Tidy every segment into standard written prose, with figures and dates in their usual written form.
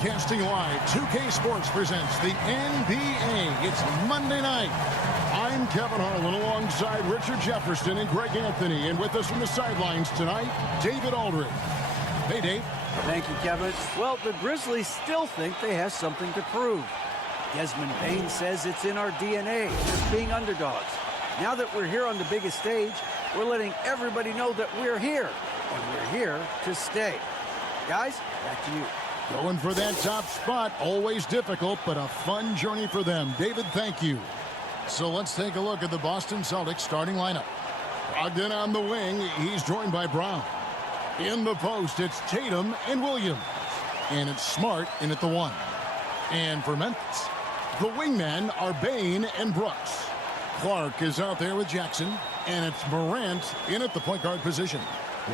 Broadcasting live, 2K Sports presents the NBA. It's Monday night. I'm Kevin Harlan alongside Richard Jefferson and Greg Anthony. And with us from the sidelines tonight, David Aldridge. Hey, Dave. Thank you, Kevin. Well, the Grizzlies still think they have something to prove. Desmond Bain says it's in our DNA, just being underdogs. Now that we're here on the biggest stage, we're letting everybody know that we're here. And we're here to stay. Guys, back to you. Going for that top spot, always difficult, but a fun journey for them. David, thank you. So let's take a look at the Boston Celtics starting lineup. Ogden on the wing, he's joined by Brown. In the post, it's Tatum and Williams. And it's Smart in at the 1. And for Memphis, the wingmen are Bain and Brooks. Clark is out there with Jackson, and it's Morant in at the point guard position.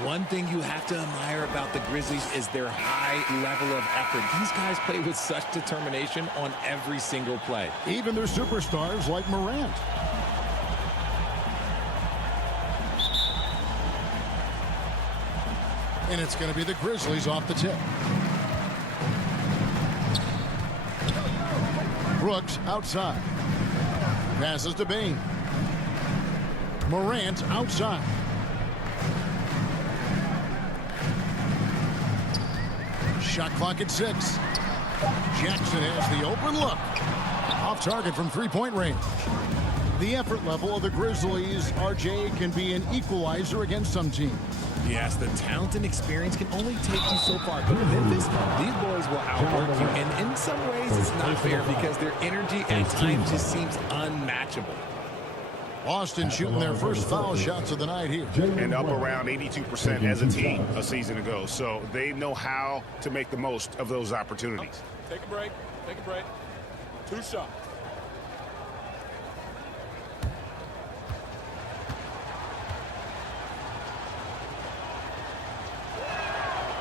One thing you have to admire about the Grizzlies is their high level of effort. These guys play with such determination on every single play. Even their superstars like Morant. And it's going to be the Grizzlies off the tip. Brooks outside. Passes to Bain. Morant outside. Shot clock at 6. Jackson has the open look. Off target from three-point range. The effort level of the Grizzlies, RJ, can be an equalizer against some teams. Yes, the talent and experience can only take you so far. But in Memphis, these boys will outwork you. And in some ways, it's not fair because their energy at times just seems unmatchable. Boston shooting their first foul shots of the night here. And up around 82% as a team a season ago. So they know how to make the most of those opportunities. Take a break. Take a break. 2 shots.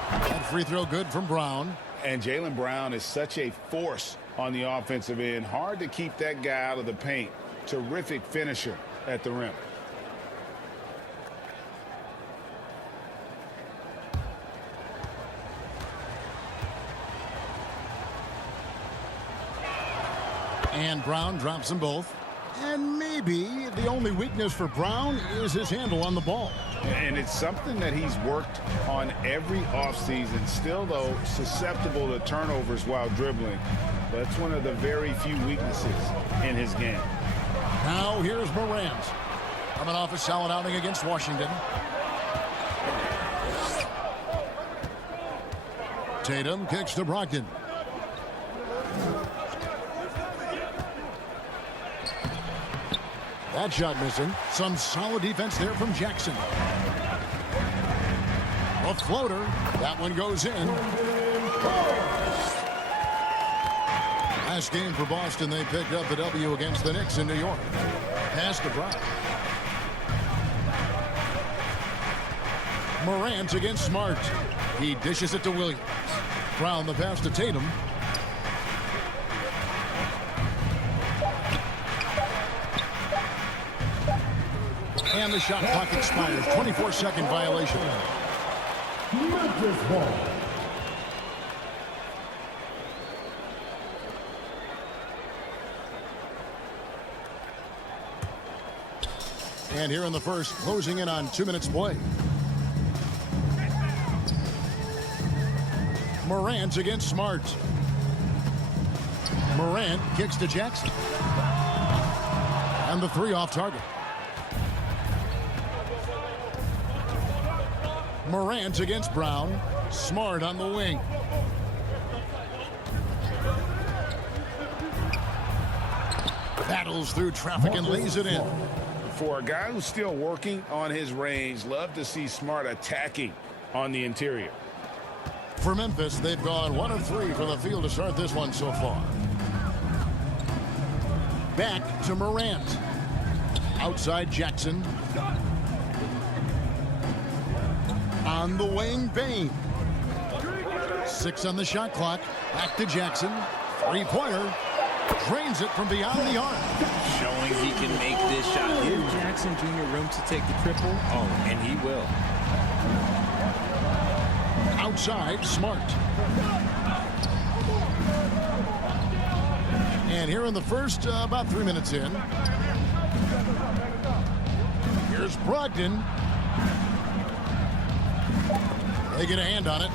That free throw good from Brown. And Jaylen Brown is such a force on the offensive end. Hard to keep that guy out of the paint. Terrific finisher at the rim. And Brown drops them both. And maybe the only weakness for Brown is his handle on the ball. And it's something that he's worked on every offseason. Still, though, susceptible to turnovers while dribbling. But it's one of the very few weaknesses in his game. Now here's Morant. Coming off a solid outing against Washington. Tatum kicks to Brogdon. That shot missing. Some solid defense there from Jackson. A floater. That one goes in. Last game for Boston, they picked up the W against the Knicks in New York. Pass to Brown. Morant against Smart. He dishes it to Williams. Brown the pass to Tatum. And the shot clock expires. 24-second violation. Memphis ball. And here in the first, closing in on 2 minutes play. Morant against Smart. Morant kicks to Jackson. And the 3 off target. Morant against Brown. Smart on the wing. Battles through traffic and lays it in. For a guy who's still working on his range, love to see Smart attacking on the interior. For Memphis, they've gone 1 of 3 from the field to start this one so far. Back to Morant. Outside Jackson. On the wing, Bain. 6 on the shot clock. Back to Jackson. 3-pointer. Drains it from beyond the arc. Showing he can make this shot. Give Jackson Jr. room to take the triple. Oh, and he will. Outside, Smart. And here in the first, about 3 minutes in. Here's Brogdon. They get a hand on it.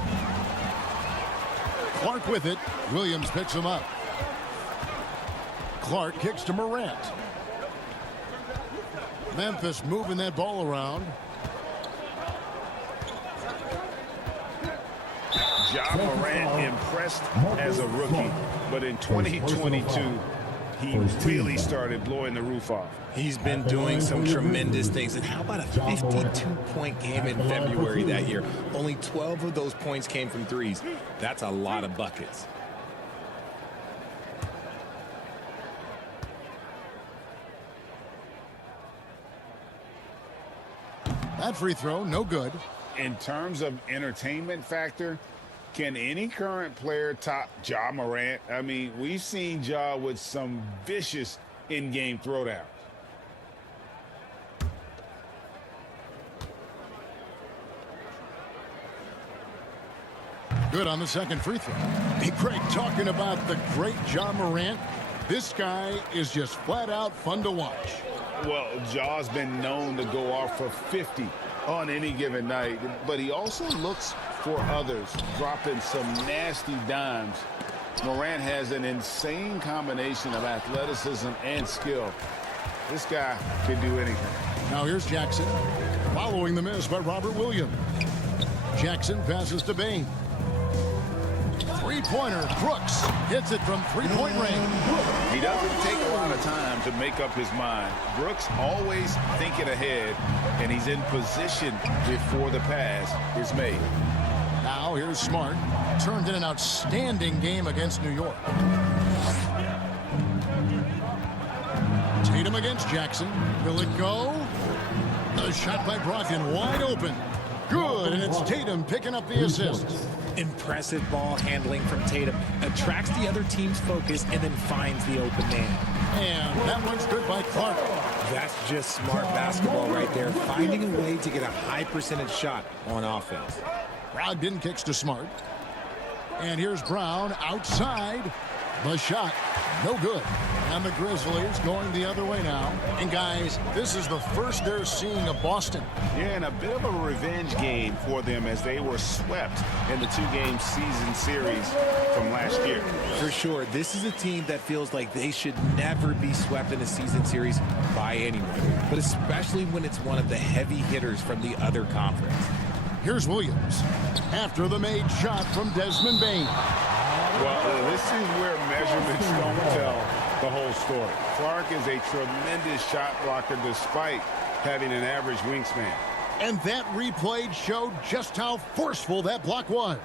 Clark with it. Williams picks him up. Clark kicks to Morant. Memphis moving that ball around. Ja Morant impressed as a rookie, but in 2022, he really started blowing the roof off. He's been doing some tremendous things. And how about a 52-point game in February that year? Only 12 of those points came from threes. That's a lot of buckets. That free throw, no good. In terms of entertainment factor, can any current player top Ja Morant? I mean, we've seen Ja with some vicious in-game throwdowns. Good on the second free throw. Hey, Craig, talking about the great Ja Morant, this guy is just flat out fun to watch. Well, Ja's been known to go off for 50 on any given night, but he also looks for others, dropping some nasty dimes. Morant has an insane combination of athleticism and skill. This guy can do anything. Now here's Jackson, following the miss by Robert Williams. Jackson passes to Bain. Three-pointer, Brooks hits it from three-point range. He doesn't take a lot of time to make up his mind. Brooks always thinking ahead, and he's in position before the pass is made. Now here's Smart. Turned in an outstanding game against New York. Tatum against Jackson. Will it go? The shot by Brogdon wide open. Good, and it's Tatum picking up the assist. Impressive ball handling from Tatum. Attracts the other team's focus and then finds the open man. And that one's good by Clark. That's just smart basketball right there. Finding a way to get a high percentage shot on offense. Brogdon kicks to Smart. And here's Brown outside. The shot, no good. And the Grizzlies going the other way now. And guys, this is the first they're seeing of Boston. Yeah, and a bit of a revenge game for them as they were swept in the two-game season series from last year. For sure, this is a team that feels like they should never be swept in a season series by anyone, but especially when it's one of the heavy hitters from the other conference. Here's Williams after the made shot from Desmond Bain. Well, this is where measurements don't tell the whole story. Clark is a tremendous shot blocker despite having an average wingspan. And that replay showed just how forceful that block was.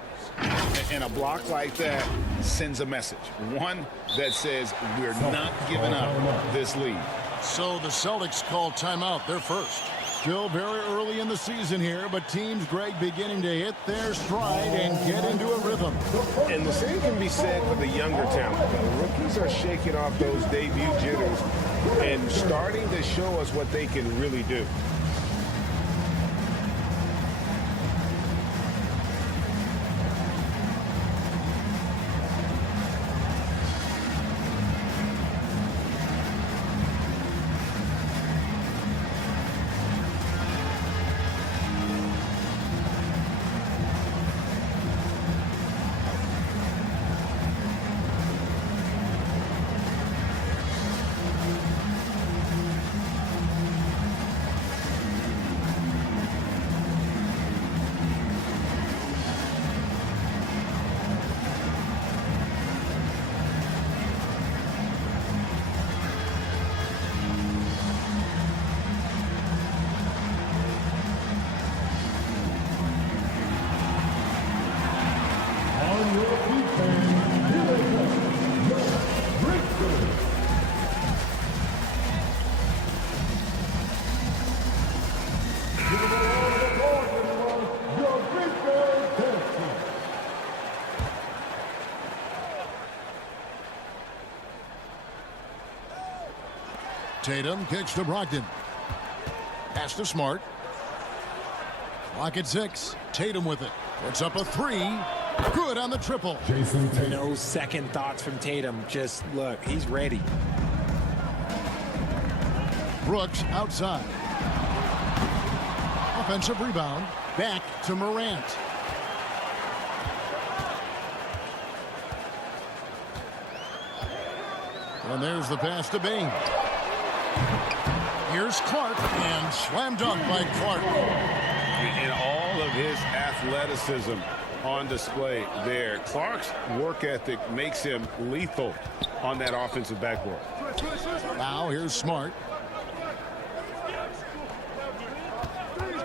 And a block like that sends a message. One that says we're not giving up this lead. So the Celtics call timeout, their first. Still very early in the season here, but teams, Greg, beginning to hit their stride and get into a rhythm. And the same can be said for the younger talent. The rookies are shaking off those debut jitters and starting to show us what they can really do. Tatum kicks to Brogdon. Pass to Smart. Clock at 6. Tatum with it. Puts up a three. Good on the triple. No second thoughts from Tatum. Just look, he's ready. Brooks outside. Offensive rebound. Back to Morant. And there's the pass to Bain. Here's Clark, and slam dunk by Clark. And all of his athleticism on display there. Clark's work ethic makes him lethal on that offensive backboard. Now here's Smart.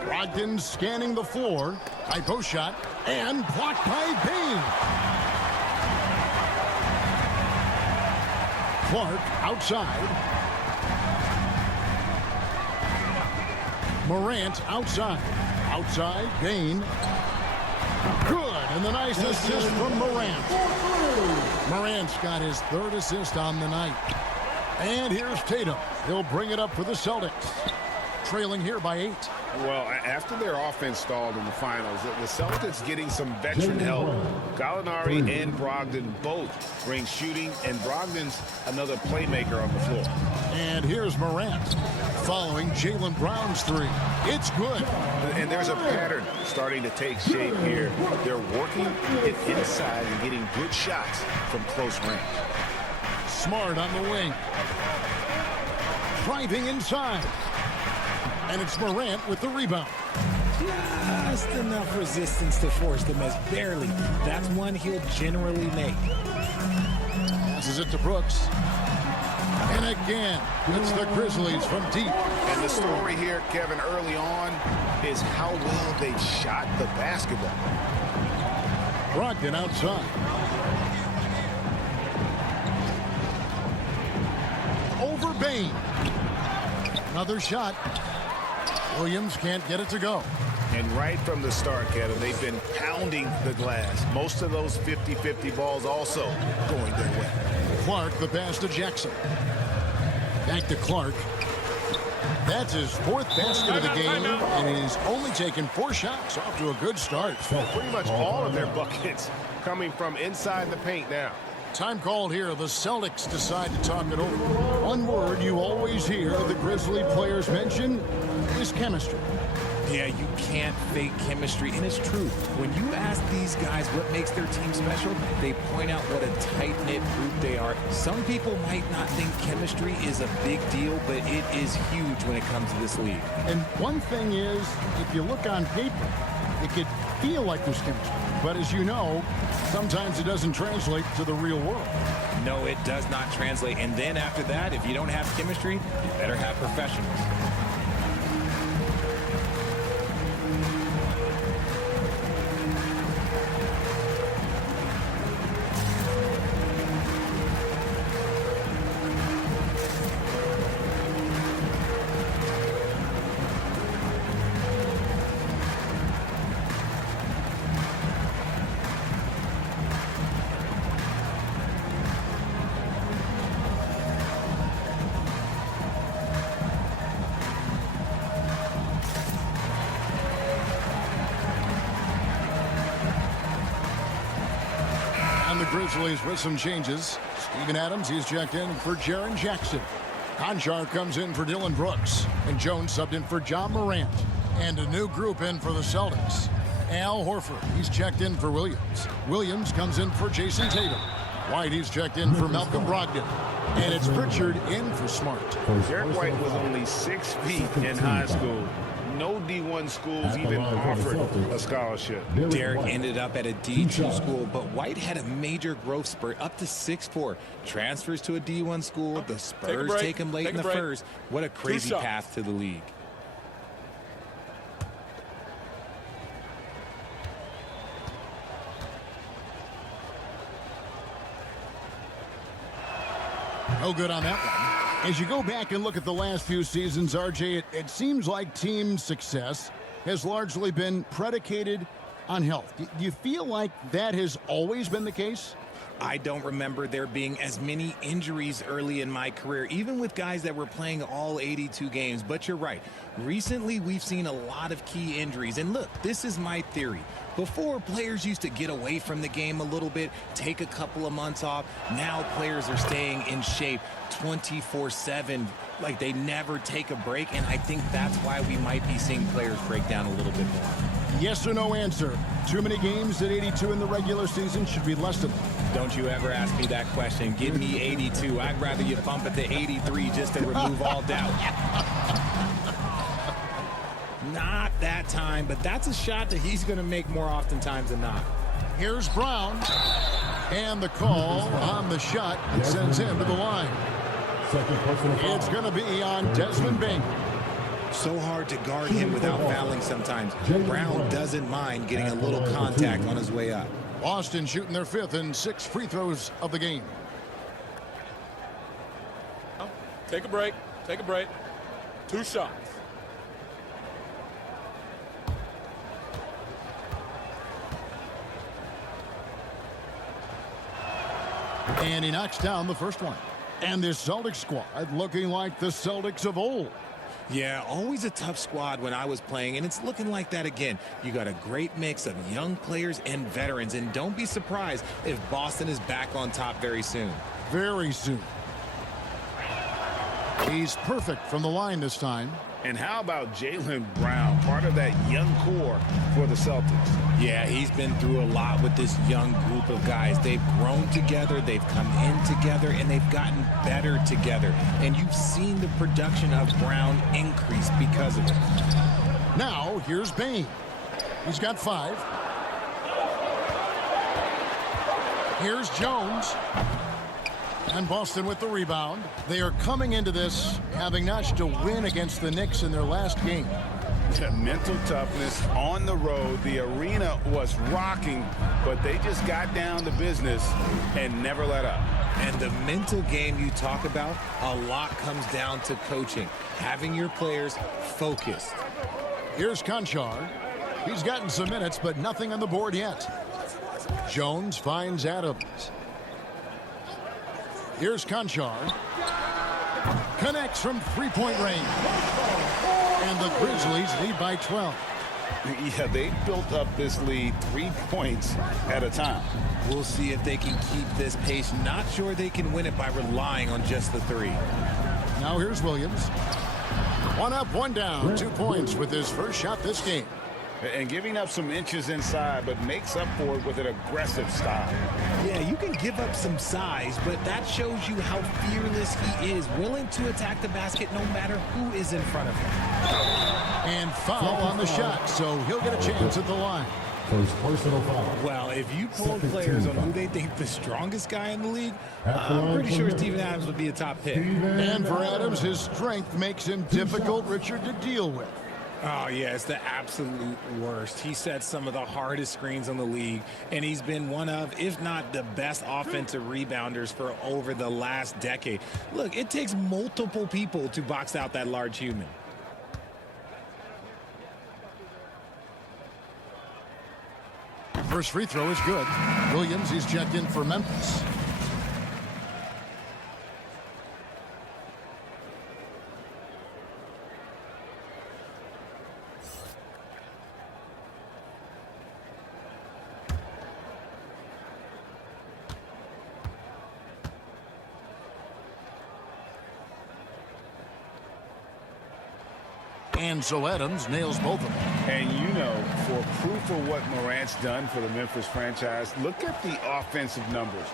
Brogdon scanning the floor. High post shot, and blocked by Bain. Clark outside. Morant outside. Outside, Bain. Good, and the nice assist from Morant. Morant's got his third assist on the night. And here's Tatum. He'll bring it up for the Celtics. Trailing here by 8. Well, after their offense stalled in the finals, the Celtics getting some veteran help. Gallinari and Brogdon both bring shooting, and Brogdon's another playmaker on the floor. And here's Morant following Jaylen Brown's 3. It's good. And there's a pattern starting to take shape here. They're working it inside and getting good shots from close range. Smart on the wing. Driving inside. And it's Morant with the rebound. Just enough resistance to force the miss. Barely. That's one he'll generally make. Passes it to Brooks. And again, it's the Grizzlies from deep. And the story here, Kevin, early on is how well they shot the basketball. Brogdon outside. Over Bain. Another shot. Williams can't get it to go. And right from the start, Kevin, they've been pounding the glass. Most of those 50-50 balls also going their way. Clark, the pass to Jackson. Back to Clark. That's his 4th basket of the game, and he's only taken 4 shots. Off to a good start. Pretty much all of their buckets coming from inside the paint now. Time called here. The Celtics decide to talk it over. One word you always hear the Grizzly players mention is chemistry. Yeah, you can't fake chemistry, and it's true. When you ask these guys what makes their team special, they point out what a tight-knit group they are. Some people might not think chemistry is a big deal, but it is huge when it comes to this league. And one thing is, if you look on paper, it could feel like there's chemistry. But as you know, sometimes it doesn't translate to the real world. No, it does not translate. And then after that, if you don't have chemistry, you better have professionals. The Grizzlies with some changes. Steven Adams, he's checked in for Jaren Jackson. Conchar comes in for Dylan Brooks. And Jones subbed in for John Morant. And a new group in for the Celtics. Al Horford, he's checked in for Williams. Williams comes in for Jason Tatum. White, he's checked in for Malcolm Brogdon. And it's Pritchard in for Smart. Derek White was only 6 feet in high school. No D1 schools even offered a scholarship. Derek ended up at a D2 school, but White had a major growth spurt up to 6'4". Transfers to a D1 school. The Spurs take him late in the first. What a crazy path to the league. No good on that one. As you go back and look at the last few seasons, RJ, it seems like team success has largely been predicated on health. Do you feel like that has always been the case? I don't remember there being as many injuries early in my career, even with guys that were playing all 82 games. But you're right. Recently, we've seen a lot of key injuries. And look, this is my theory. Before, players used to get away from the game a little bit, take a couple of months off. Now players are staying in shape 24/7, like they never take a break. And I think that's why we might be seeing players break down a little bit more. Yes or no answer. Too many games at 82 in the regular season should be less than. Don't you ever ask me that question. Give me 82. I'd rather you bump it to 83 just to remove all doubt. Not that time, but that's a shot that he's going to make more oftentimes than not. Here's Brown. And the call on the shot that sends him to the line. It's going to be on Desmond Bain. So hard to guard him without fouling sometimes. Brown doesn't mind getting a little contact on his way up. Boston shooting their 5th and 6th free throws of the game. Take a break. Take a break. 2 shots. And he knocks down the first one. And this Celtics squad looking like the Celtics of old. Yeah, always a tough squad when I was playing, and it's looking like that again. You got a great mix of young players and veterans, and don't be surprised if Boston is back on top very soon. Very soon. He's perfect from the line this time. And how about Jaylen Brown, part of that young core for the Celtics? Yeah, he's been through a lot with this young group of guys. They've grown together, they've come in together, and they've gotten better together. And you've seen the production of Brown increase because of it. Now, here's Bain. He's got 5. Here's Jones. And Boston with the rebound. They are coming into this having notched to win against the Knicks in their last game. Mental toughness on the road. The arena was rocking, but they just got down to business and never let up. And the mental game you talk about, a lot comes down to coaching, having your players focused. Here's Conchar. He's gotten some minutes, but nothing on the board yet. Jones finds Adams. Here's Conchar. Connects from 3-point range. And the Grizzlies lead by 12. Yeah, they built up this lead 3 points at a time. We'll see if they can keep this pace. Not sure they can win it by relying on just the 3. Now here's Williams. 1 up, 1 down. 2 points with his first shot this game. And giving up some inches inside, but makes up for it with an aggressive style. Yeah, you can give up some size, but that shows you how fearless he is, willing to attack the basket no matter who is in front of him. And foul on the shot, so he'll get a chance at the line. First personal foul. Well, if you pull players on who they think the strongest guy in the league, I'm pretty sure Steven Adams would be a top pick. And for Adams, his strength makes him difficult, Richard, to deal with. Oh, yeah, it's the absolute worst. He sets some of the hardest screens in the league, and he's been one of, if not the best offensive rebounders for over the last decade. Look, it takes multiple people to box out that large human. First free throw is good. Williams, he's checked in for Memphis. And so Adams nails both of them. And you know, for proof of what Morant's done for the Memphis franchise, look at the offensive numbers.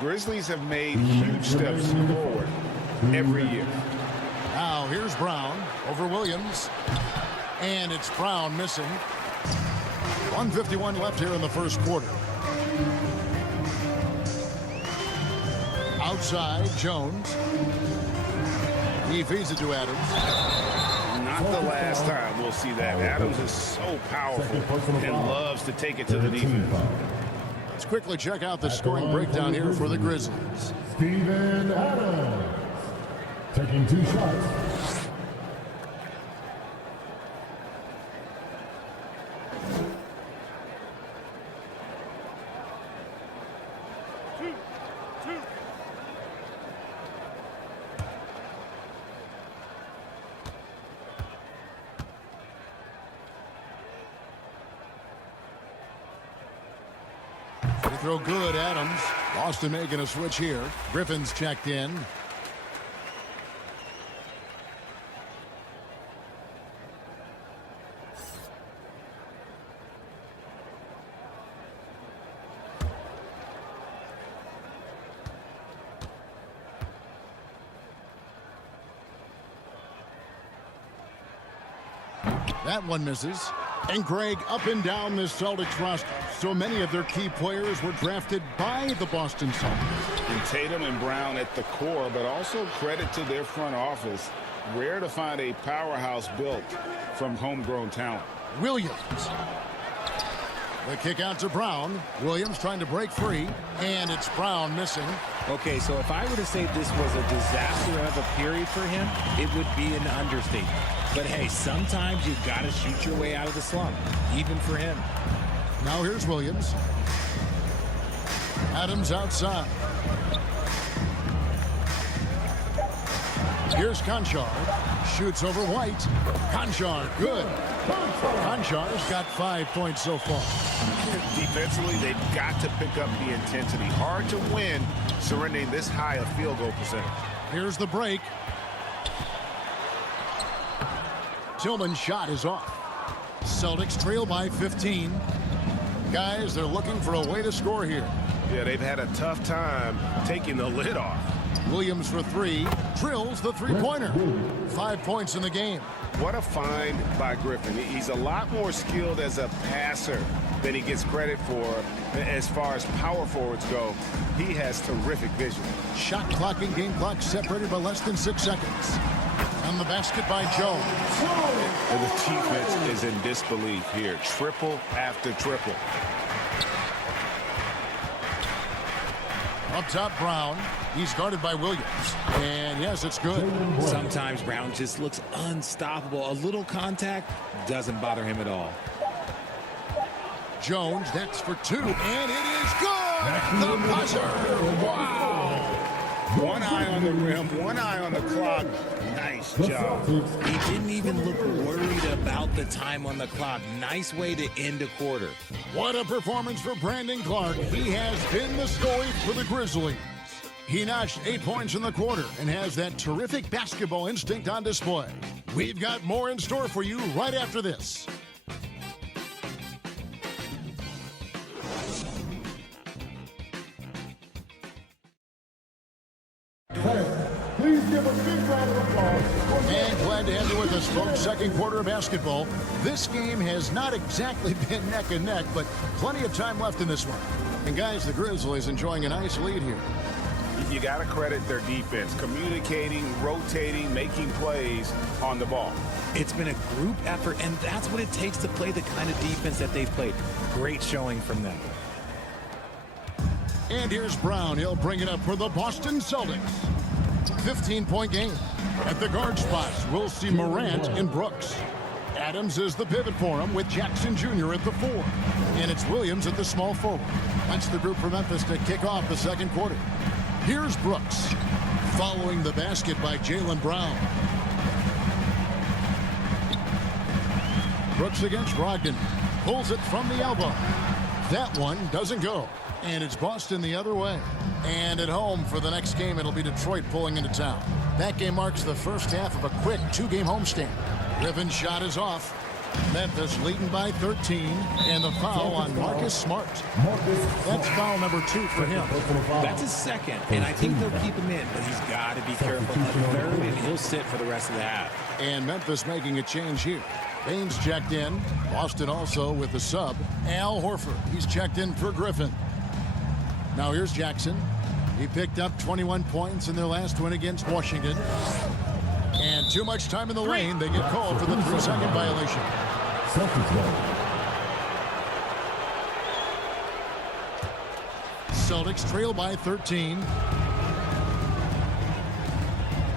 Grizzlies have made huge steps forward every year. Now here's Brown over Williams. And it's Brown missing. 1:51 left here in the first quarter. Outside, Jones. He feeds it to Adams. Not the last time we'll see that. Adams is so powerful and loves to take it to the defense. Let's quickly check out the scoring breakdown here for the Grizzlies. Steven Adams taking 2 shots. throw good. Adams. Boston making a switch here. Griffin's checked in. That one misses. And Greg, up and down this Celtics roster, so many of their key players were drafted by the Boston Celtics. And Tatum and Brown at the core, but also credit to their front office. Rare to find a powerhouse built from homegrown talent. Williams. The kick out to Brown. Williams trying to break free, and it's Brown missing. Okay, so if I were to say this was a disaster of a period for him, it would be an understatement. But hey, sometimes you've got to shoot your way out of the slump, even for him. Now here's Williams. Adams outside. Here's Conchar. Shoots over White. Conchar, good. Conchar's got 5 points so far. Defensively, they've got to pick up the intensity. Hard to win surrendering this high a field goal percentage. Here's the break. Tillman's shot is off. Celtics trail by 15. Guys, they're looking for a way to score here. Yeah, they've had a tough time taking the lid off. Williams for three. Drills the three-pointer. 5 points in the game. What a find by Griffin. He's a lot more skilled as a passer than he gets credit for as far as power forwards go. He has terrific vision. Shot clock and game clock separated by less than 6 seconds. On the basket by Jones. And the defense is in disbelief here. Triple after triple. Up top, Brown. He's guarded by Williams. And yes, it's good. Sometimes Brown just looks unstoppable. A little contact doesn't bother him at all. Jones, that's for two. And it is good! The buzzer! Wow! One eye on the rim, one eye on the clock. Nice job. He didn't even look worried about the time on the clock. Nice way to end a quarter. What a performance for Brandon Clark. He has been the story for the Grizzlies. He notched 8 points in the quarter and has that terrific basketball instinct on display. We've got more in store for you right after this. Please give a big round of applause. And glad to have you with us, folks. Second quarter of basketball. This game has not exactly been neck and neck, but plenty of time left in this one. And guys, the Grizzlies enjoying a nice lead here. You got to credit their defense, communicating, rotating, making plays on the ball. It's been a group effort, and that's what it takes to play the kind of defense that they've played. Great showing from them. And here's Brown. He'll bring it up for the Boston Celtics. 15-point game. At the guard spots, we'll see Morant and Brooks. Adams is the pivot for him with Jackson Jr. at the 4. And it's Williams at the small forward. That's the group for Memphis to kick off the second quarter. Here's Brooks, following the basket by Jaylen Brown. Brooks against Brogdon. Pulls it from the elbow. That one doesn't go. And it's Boston the other way. And at home for the next game, it'll be Detroit pulling into town. That game marks the first half of a quick 2-game homestand. Griffin's shot is off. Memphis leading by 13, and the foul on Marcus Smart. That's foul number 2 for him. That's his second, and I think they'll keep him in, but he's got to be careful. A third, and he'll sit for the rest of the half. And Memphis making a change here. Baines checked in. Boston also with the sub. Al Horford, he's checked in for Griffin. Now here's Jackson. He picked up 21 points in their last win against Washington. And too much time in the lane. They get called for the 3-second violation. Celtics trail by 13.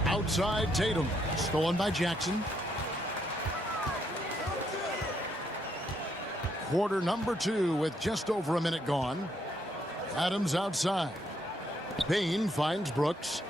Outside Tatum. Stolen by Jackson. Quarter number 2 with just over a minute gone. Adams outside. Payne finds Brooks.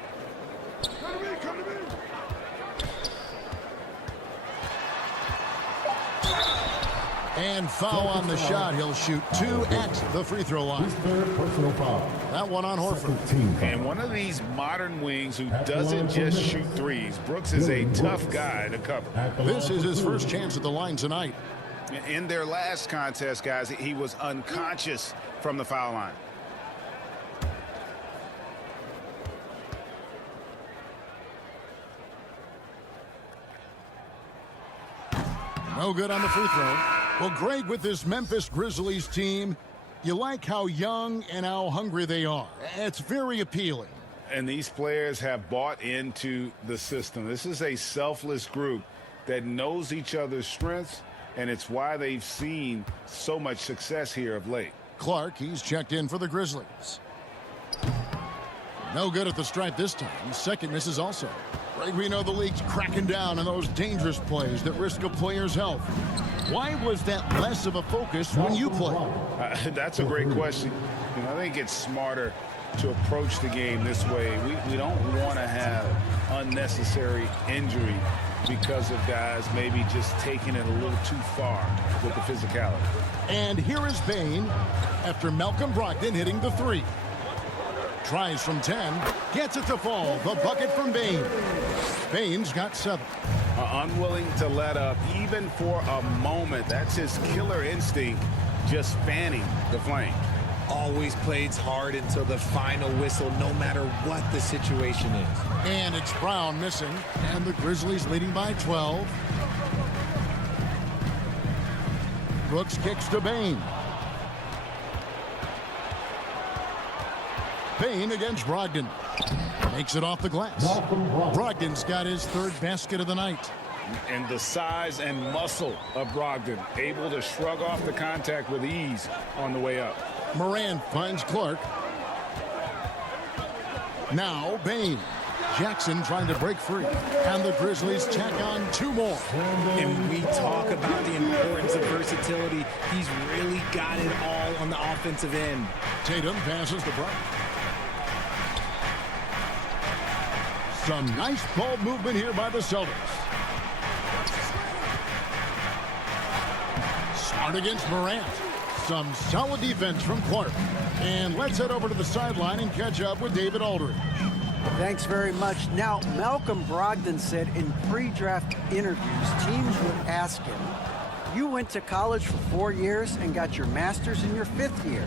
And foul on the shot. He'll shoot 2 at the free throw line. His third personal foul. That one on Horford. Team foul. And one of these modern wings who doesn't just shoot threes. Brooks is a tough guy to cover. This is his first chance at the line tonight. In their last contest, guys, he was unconscious from the foul line. No good on the free throw. Well, Greg, with this Memphis Grizzlies team, you like how young and how hungry they are. It's very appealing. And these players have bought into the system. This is a selfless group that knows each other's strengths, and it's why they've seen so much success here of late. Clark, he's checked in for the Grizzlies. No good at the stripe this time. Second misses also. Right, we know the league's cracking down on those dangerous plays that risk a player's health. Why was that less of a focus when you play? That's a great question. I think it's smarter to approach the game this way. We don't want to have unnecessary injury because of guys maybe just taking it a little too far with the physicality. And here is Bane after Malcolm Brogdon hitting the 3. Tries from 10, gets it to fall. The bucket from Bane. Bane's got 7. Unwilling to let up even for a moment. That's his killer instinct, just fanning the flame. Always plays hard until the final whistle, no matter what the situation is. And it's Brown missing, and the Grizzlies leading by 12. Brooks kicks to Bane. Bane against Brogdon. Makes it off the glass. Brogdon's got his 3rd basket of the night. And the size and muscle of Brogdon, able to shrug off the contact with ease on the way up. Moran finds Clark. Now Bane. Jackson trying to break free. And the Grizzlies tack on 2 more. And we talk about the importance of versatility. He's really got it all on the offensive end. Tatum passes to Brown. Some nice ball movement here by the Celtics. Smart against Morant. Some solid defense from Clark. And let's head over to the sideline and catch up with David Aldridge. Thanks very much. Now, Malcolm Brogdon said in pre-draft interviews, teams would ask him, you went to college for 4 years and got your master's in your 5th year.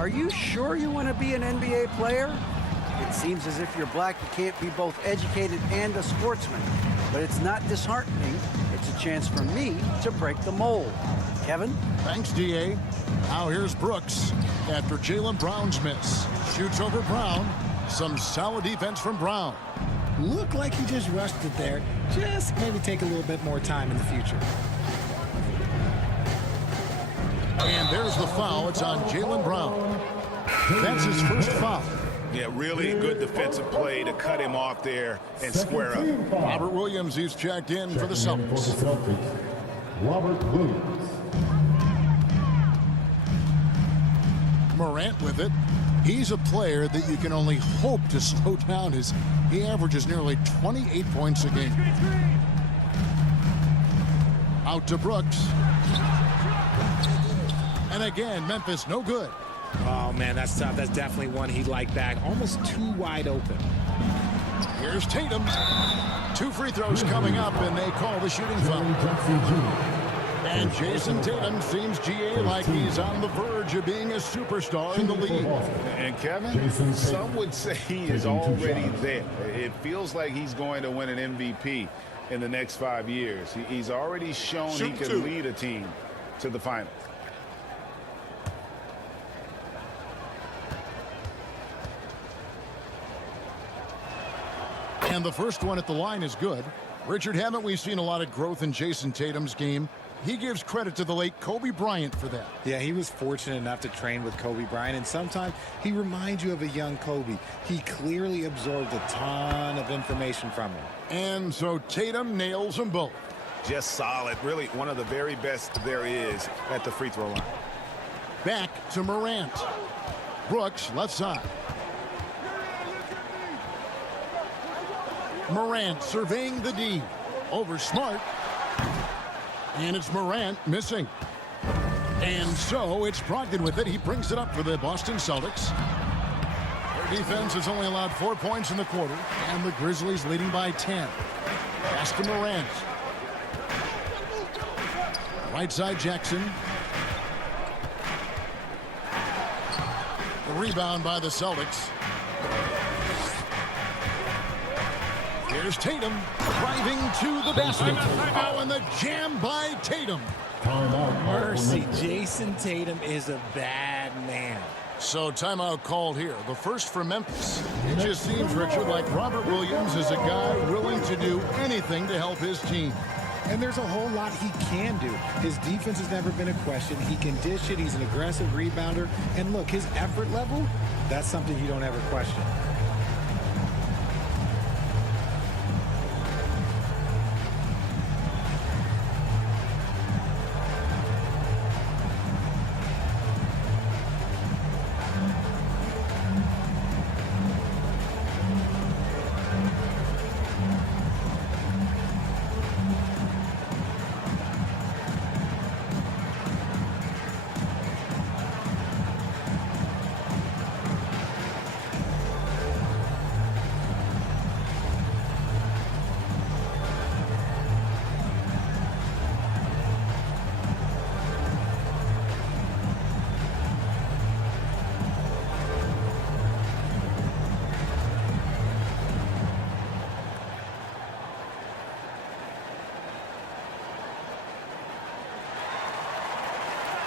Are you sure you want to be an NBA player? It seems as if you're black, you can't be both educated and a sportsman. But it's not disheartening. It's a chance for me to break the mold. Kevin? Thanks, D.A. Now here's Brooks after Jaylen Brown's miss. Shoots over Brown. Some solid defense from Brown. Looked like he just rushed it there. Just maybe take a little bit more time in the future. And there's the foul. It's on Jaylen Brown. That's his first foul. Yeah, really good defensive play to cut him off there and square up. Robert Williams, he's checked in for the Celtics. Robert Williams. Morant with it. He's a player that you can only hope to slow down as he averages nearly 28 points a game. Out to Brooks. And again, Memphis no good. Oh, man, that's tough. That's definitely one he'd like back. Almost too wide open. Here's Tatum. 2 free throws coming up, and they call the shooting foul. And Jason Tatum seems, GA, like he's on the verge of being a superstar in the league. And Kevin, some would say he is already there. It feels like he's going to win an MVP in the next 5 years. He's already shown he can lead a team to the finals. And the first one at the line is good. Richard, haven't we seen a lot of growth in Jason Tatum's game? He gives credit to the late Kobe Bryant for that. Yeah, he was fortunate enough to train with Kobe Bryant, and sometimes he reminds you of a young Kobe. He clearly absorbed a ton of information from him. And so Tatum nails them both. Just solid. Really one of the very best there is at the free throw line. Back to Morant. Brooks, left side. Morant surveying the D. Over Smart. And it's Morant missing. And so it's Brogdon with it. He brings it up for the Boston Celtics. Their defense has only allowed 4 points in the quarter, and the Grizzlies leading by 10. Pass to Morant. Right side, Jackson. The rebound by the Celtics. Here's Tatum driving to the basket. Oh, and the jam by Tatum. Mercy, Jason Tatum is a bad man. So timeout called here. The first for Memphis. It just seems, Richard, like Robert Williams is a guy willing to do anything to help his team. And there's a whole lot he can do. His defense has never been a question. He can dish it. He's an aggressive rebounder. And look, his effort level, that's something you don't ever question.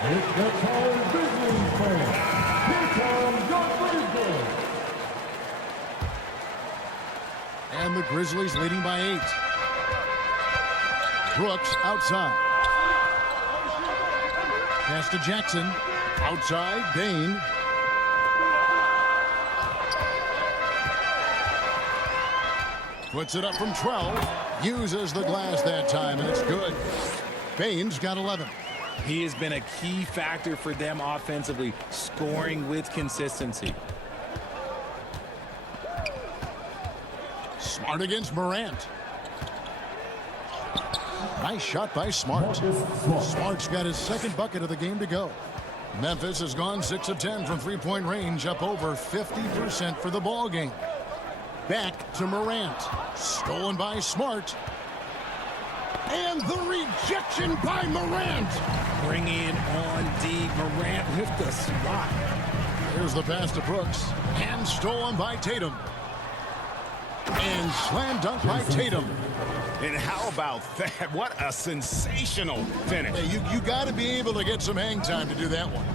It's the time Grizzlies fans. Here comes your Grizzlies. And the Grizzlies leading by 8. Brooks outside. Pass to Jackson. Outside, Bain. Puts it up from 12. Uses the glass that time, and it's good. Bain's got 11. He has been a key factor for them offensively, scoring with consistency. Smart against Morant. Nice shot by Smart. Smart's got his second bucket of the game to go. Memphis has gone 6 of 10 from three-point range, up over 50% for the ball game. Back to Morant. Stolen by Smart. And the rejection by Morant. Bringing it on D. Morant with the spot. Here's the pass to Brooks. And stolen by Tatum. And slam dunk by Tatum. And how about that? What a sensational finish. Hey, you got to be able to get some hang time to do that one.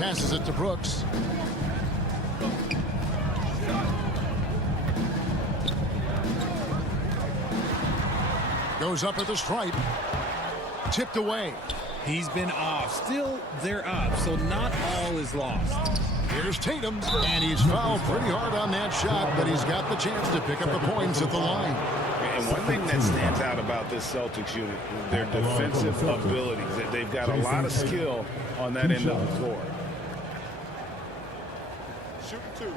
Passes it to Brooks. Goes up at the stripe. Tipped away. He's been off. Still, they're up, so not all is lost. Here's Tatum, and he's fouled pretty hard on that shot, but he's got the chance to pick up the points at the line. And one thing that stands out about this Celtics unit, their defensive abilities. They've got a lot of skill on that end of the floor. Shooting 2.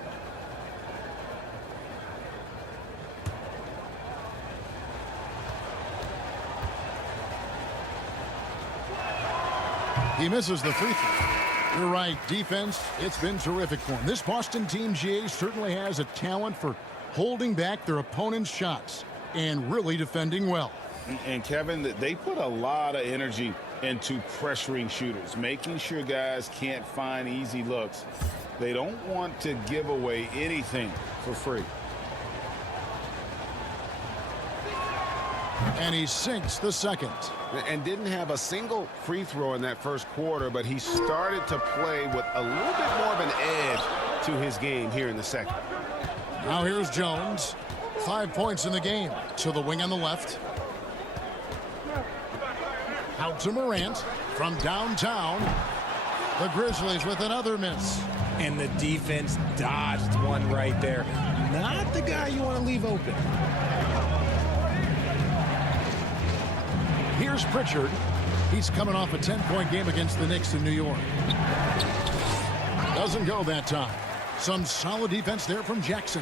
He misses the free throw. You're right, defense, it's been terrific for him. This Boston team, GA, certainly has a talent for holding back their opponent's shots and really defending well. And Kevin, they put a lot of energy into pressuring shooters, making sure guys can't find easy looks. They don't want to give away anything for free. And he sinks the second. And didn't have a single free throw in that first quarter, but he started to play with a little bit more of an edge to his game here in the second. Now here's Jones. 5 points in the game. To the wing on the left. Out to Morant from downtown. The Grizzlies with another miss. And the defense dodged one right there. Not the guy you want to leave open. Here's Pritchard. He's coming off a 10-point game against the Knicks in New York. Doesn't go that time. Some solid defense there from Jackson.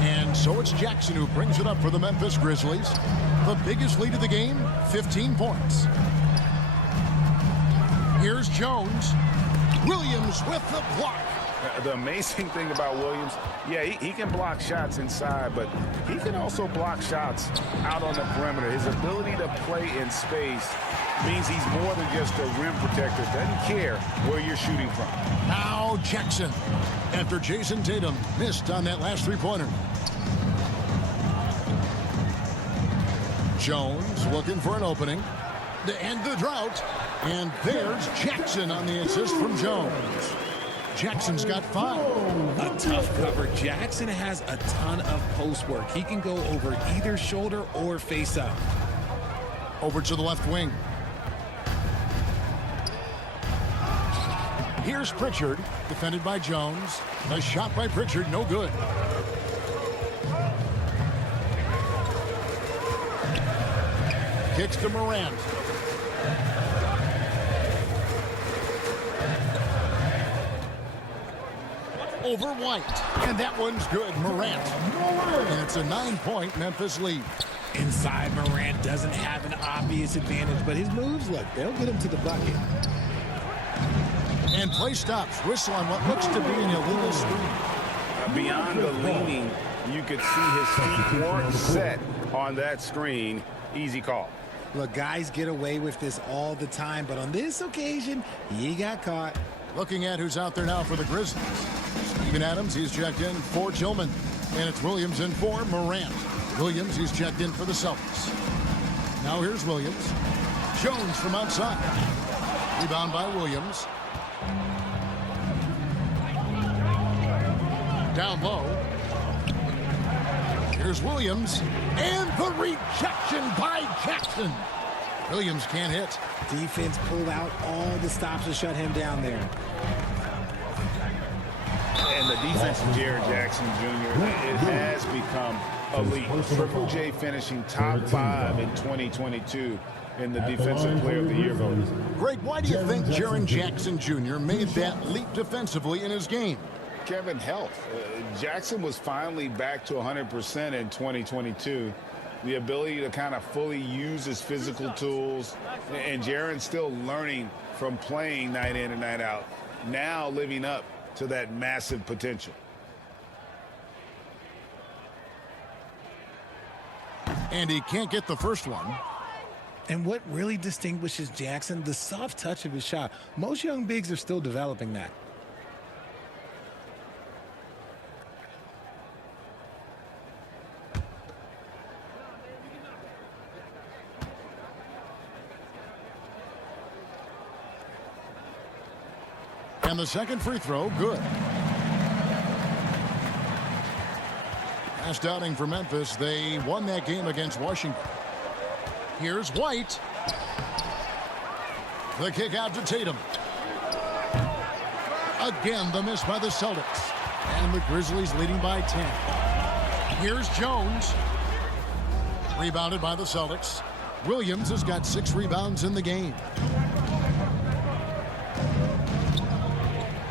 And so it's Jackson who brings it up for the Memphis Grizzlies. The biggest lead of the game, 15 points. Here's Jones. Williams with the block. The amazing thing about Williams, yeah, he can block shots inside, but he can also block shots out on the perimeter. His ability to play in space means he's more than just a rim protector. Doesn't care where you're shooting from. Now Jackson, after Jason Tatum missed on that last three-pointer. Jones looking for an opening to end the drought. And there's Jackson on the assist from Jones. Jackson's got 5. A tough cover. Jackson has a ton of post work. He can go over either shoulder or face up. Over to the left wing. Here's Pritchard, defended by Jones. A shot by Pritchard, no good. Kicks to Morant. Over White. And that one's good. Morant. And it's a 9-point Memphis lead. Inside, Morant doesn't have an obvious advantage, but his moves, look, they'll get him to the bucket. And play stops. Whistle on what looks to be an illegal screen. Beyond the leaning, you could see his feet weren't set on that screen. Easy call. Look, guys get away with this all the time, but on this occasion, he got caught. Looking at who's out there now for the Grizzlies. Steven Adams, he's checked in for Tillman. And it's Williams in for Morant. Williams, he's checked in for the Celtics. Now here's Williams. Jones from outside. Rebound by Williams. Down low. Here's Williams. And the rejection by Jackson. Williams can't hit. Defense pulled out all the stops to shut him down there. And the defense of Jared Jackson Jr., it has become elite. Triple J finishing top 5 in 2022 in the Defensive Player of the Year voting. Greg, why do you think Jaren Jackson Jr. made that leap defensively in his game? Kevin, health. Jackson was finally back to 100% in 2022. The ability to kind of fully use his physical tools. And Jaren's still learning from playing night in and night out. Now living up to that massive potential. And he can't get the first one. And what really distinguishes Jackson, the soft touch of his shot. Most young bigs are still developing that. And the second free throw, good. Last outing for Memphis, they won that game against Washington. Here's White. The kick out to Tatum. Again, the miss by the Celtics. And the Grizzlies leading by 10. Here's Jones. Rebounded by the Celtics. Williams has got 6 rebounds in the game.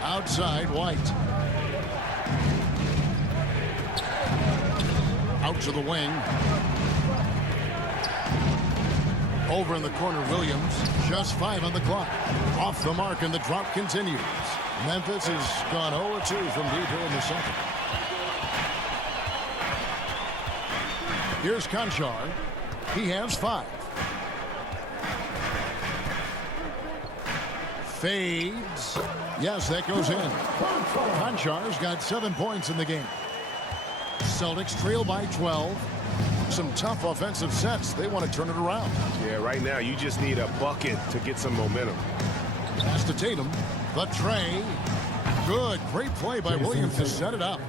Outside, White. Out to the wing. Over in the corner, Williams. Just 5 on the clock. Off the mark, and the drought continues. Memphis has gone 0-2 from deep here in the second. Here's Conchar. He has 5. Fades. Yes, that goes in. Konchar's got 7 points in the game. Celtics trail by 12. Some tough offensive sets. They want to turn it around. Yeah, right now you just need a bucket to get some momentum. Pass to Tatum. The tray. Good. Great play by Williams to set it up.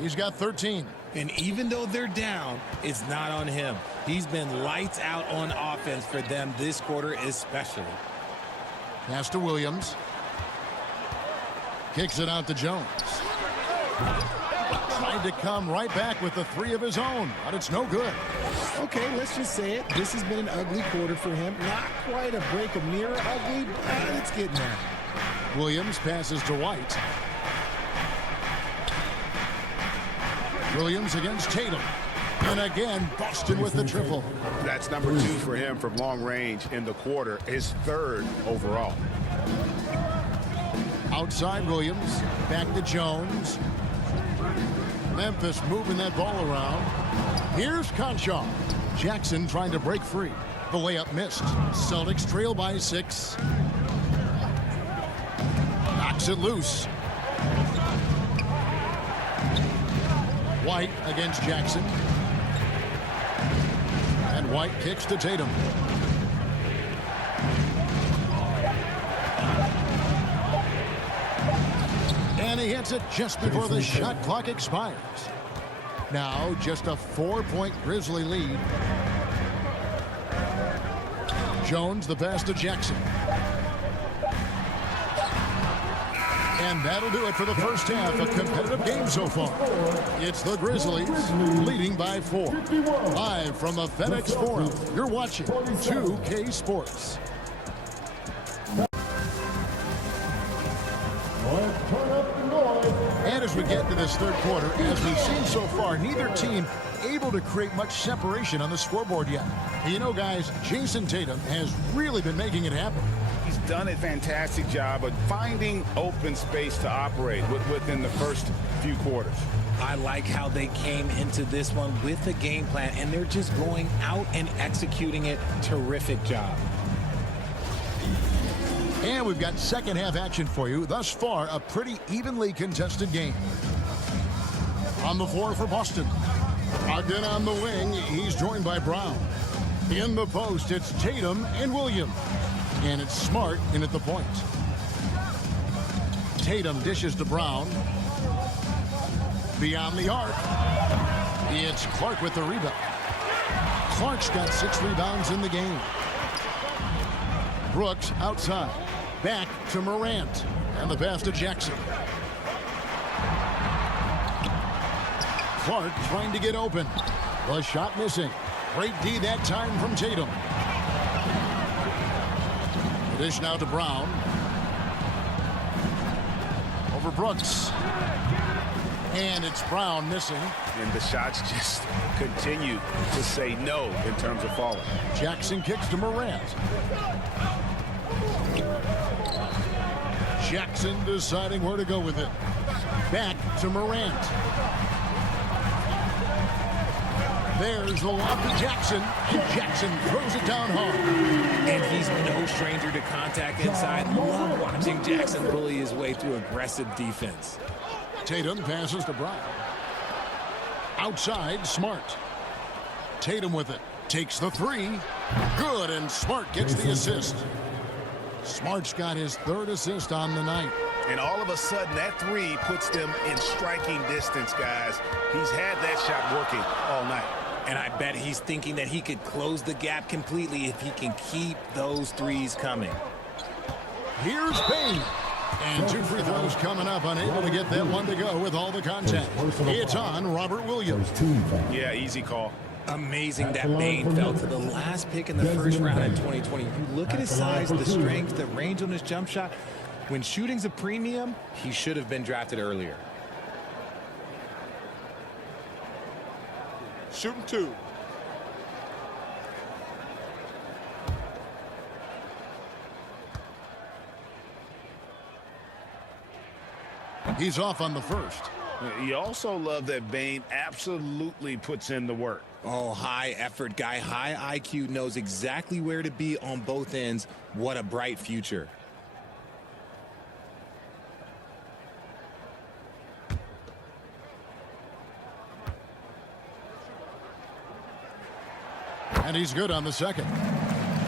He's got 13. And even though they're down, it's not on him. He's been lights out on offense for them this quarter especially. Pass to Williams. Kicks it out to Jones. Tried to come right back with the 3 of his own, but it's no good. Okay, let's just say it. This has been an ugly quarter for him. Not quite a break of mirror ugly, but it's getting there. Williams passes to White. Williams against Tatum. And again, Boston with the triple. That's number 2 for him from long range in the quarter, his 3rd overall. Outside Williams. Back to Jones. Memphis moving that ball around. Here's Conchaw. Jackson trying to break free. The layup missed. Celtics trail by 6. Knocks it loose. White against Jackson. And White kicks to Tatum. And he hits it just before the shot clock expires. Now just a 4-point Grizzly lead. Jones the pass to Jackson. And that'll do it for the first half. A competitive game so far. It's the Grizzlies leading by 4. Live from the FedEx Forum, you're watching 2K Sports. And as we get to this third quarter, as we've seen so far, neither team able to create much separation on the scoreboard yet. You know, guys, Jason Tatum has really been making it happen. He's done a fantastic job of finding open space to operate within the first few quarters. I like how they came into this one with a game plan, and they're just going out and executing it. Terrific job. And we've got second half action for you. Thus far, a pretty evenly contested game. On the floor for Boston. Ogden on the wing. He's joined by Brown. In the post, it's Tatum and Williams. And it's Smart in at the point. Tatum dishes to Brown. Beyond the arc. It's Clark with the rebound. Clark's got 6 rebounds in the game. Brooks outside. Back to Morant. And the pass to Jackson. Clark trying to get open. The shot missing. Great D that time from Tatum. The dish now to Brown. Over Brooks. And it's Brown missing. And the shots just continue to say no in terms of falling. Jackson kicks to Morant. Jackson deciding where to go with it. Back to Morant. There's the lob to Jackson. And Jackson throws it down hard. And he's no stranger to contact inside. Love watching Jackson bully his way through aggressive defense. Tatum passes to Brown. Outside, Smart. Tatum with it. Takes the 3. Good, and Smart gets the assist. Smart's got his 3rd assist on the night. And all of a sudden, that 3 puts them in striking distance, guys. He's had that shot working all night. And I bet he's thinking that he could close the gap completely if he can keep those 3s coming. Here's Payne. And 2 free throws coming up, unable to get that one to go with all the contact. It's on Robert Williams. Yeah, easy call. Amazing that Bain fell to the last pick in the first round in 2020. You look at his size, the strength, the range on his jump shot. When shooting's a premium, he should have been drafted earlier. Shooting 2. He's off on the first. You also love that Bain absolutely puts in the work. Oh, high effort guy, high IQ, knows exactly where to be on both ends. What a bright future. And he's good on the second.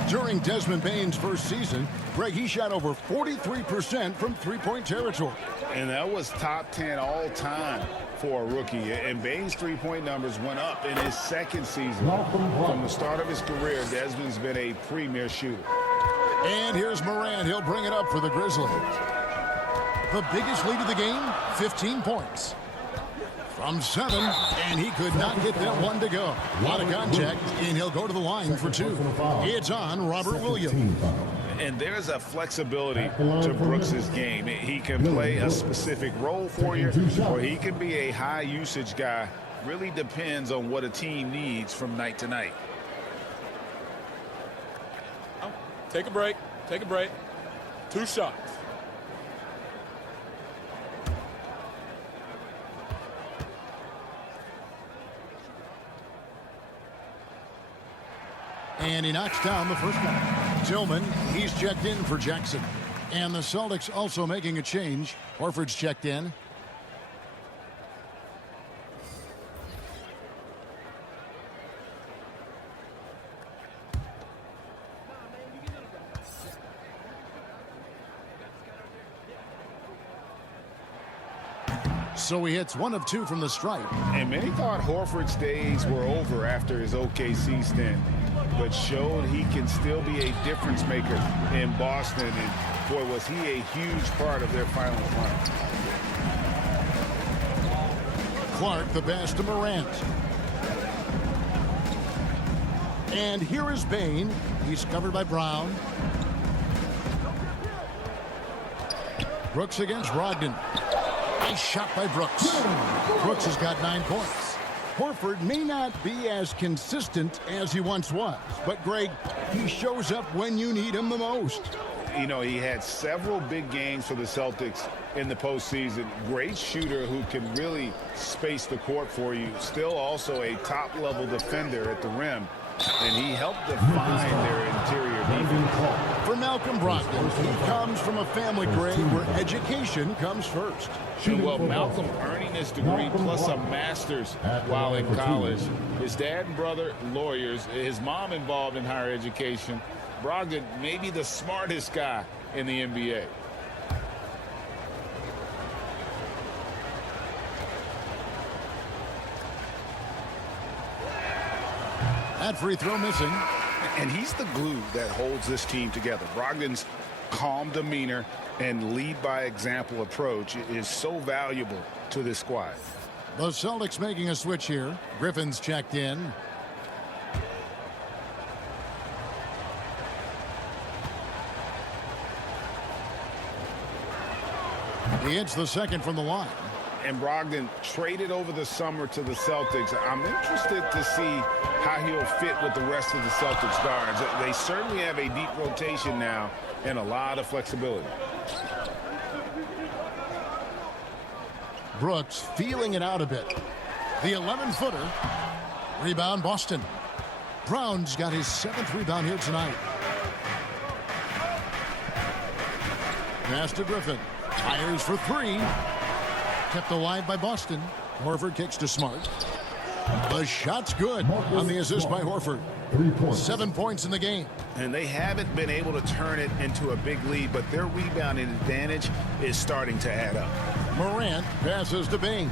During Desmond Bain's first season, Greg, he shot over 43% from three-point territory. And that was top 10 all time for a rookie. And Bain's three-point numbers went up in his second season. From the start of his career, Desmond's been a premier shooter. And here's Morant. He'll bring it up for the Grizzlies. The biggest lead of the game, 15 points. From 7, and he could not get that one to go. A lot of contact, and he'll go to the line for 2. It's on Robert Williams. And there's a flexibility to Brooks's game. He can play a specific role for you, or he can be a high-usage guy. Really depends on what a team needs from night to night. Take a break. Take a break. 2 shots. And he knocks down the first one. Tillman, he's checked in for Jackson. And the Celtics also making a change. Horford's checked in. So he hits 1 of 2 from the stripe. And many thought Horford's days were over after his OKC stint, but showed he can still be a difference maker in Boston. And boy, was he a huge part of their final run. Clark the pass to Morant. And here is Bane. He's covered by Brown. Brooks against Brogdon. Nice shot by Brooks. Brooks has got 9 points. Horford may not be as consistent as he once was, but Greg, he shows up when you need him the most. You know, he had several big games for the Celtics in the postseason. Great shooter who can really space the court for you. Still also a top-level defender at the rim. And he helped define their interior defense. For Malcolm Brogdon, he comes from a family, Greg, where education comes first. And well, Malcolm earning his degree plus a master's while in college. His dad and brother, lawyers. His mom involved in higher education. Brogdon may be the smartest guy in the NBA. That free throw missing. And he's the glue that holds this team together. Brogdon's calm demeanor and lead by example approach is so valuable to this squad. The Celtics making a switch here. Griffin's checked in. He hits the second from the line. And Brogdon traded over the summer to the Celtics. I'm interested to see how he'll fit with the rest of the Celtics guards. They certainly have a deep rotation now and a lot of flexibility. Brooks feeling it out a bit. The 11-footer. Rebound Boston. Brown's got his 7th rebound here tonight. Pass to Griffin. Fires for 3. Kept alive by Boston. Horford kicks to Smart. The shot's good on the assist by Horford. 7 points in the game. And they haven't been able to turn it into a big lead, but their rebounding advantage is starting to add up. Morant passes to Bane.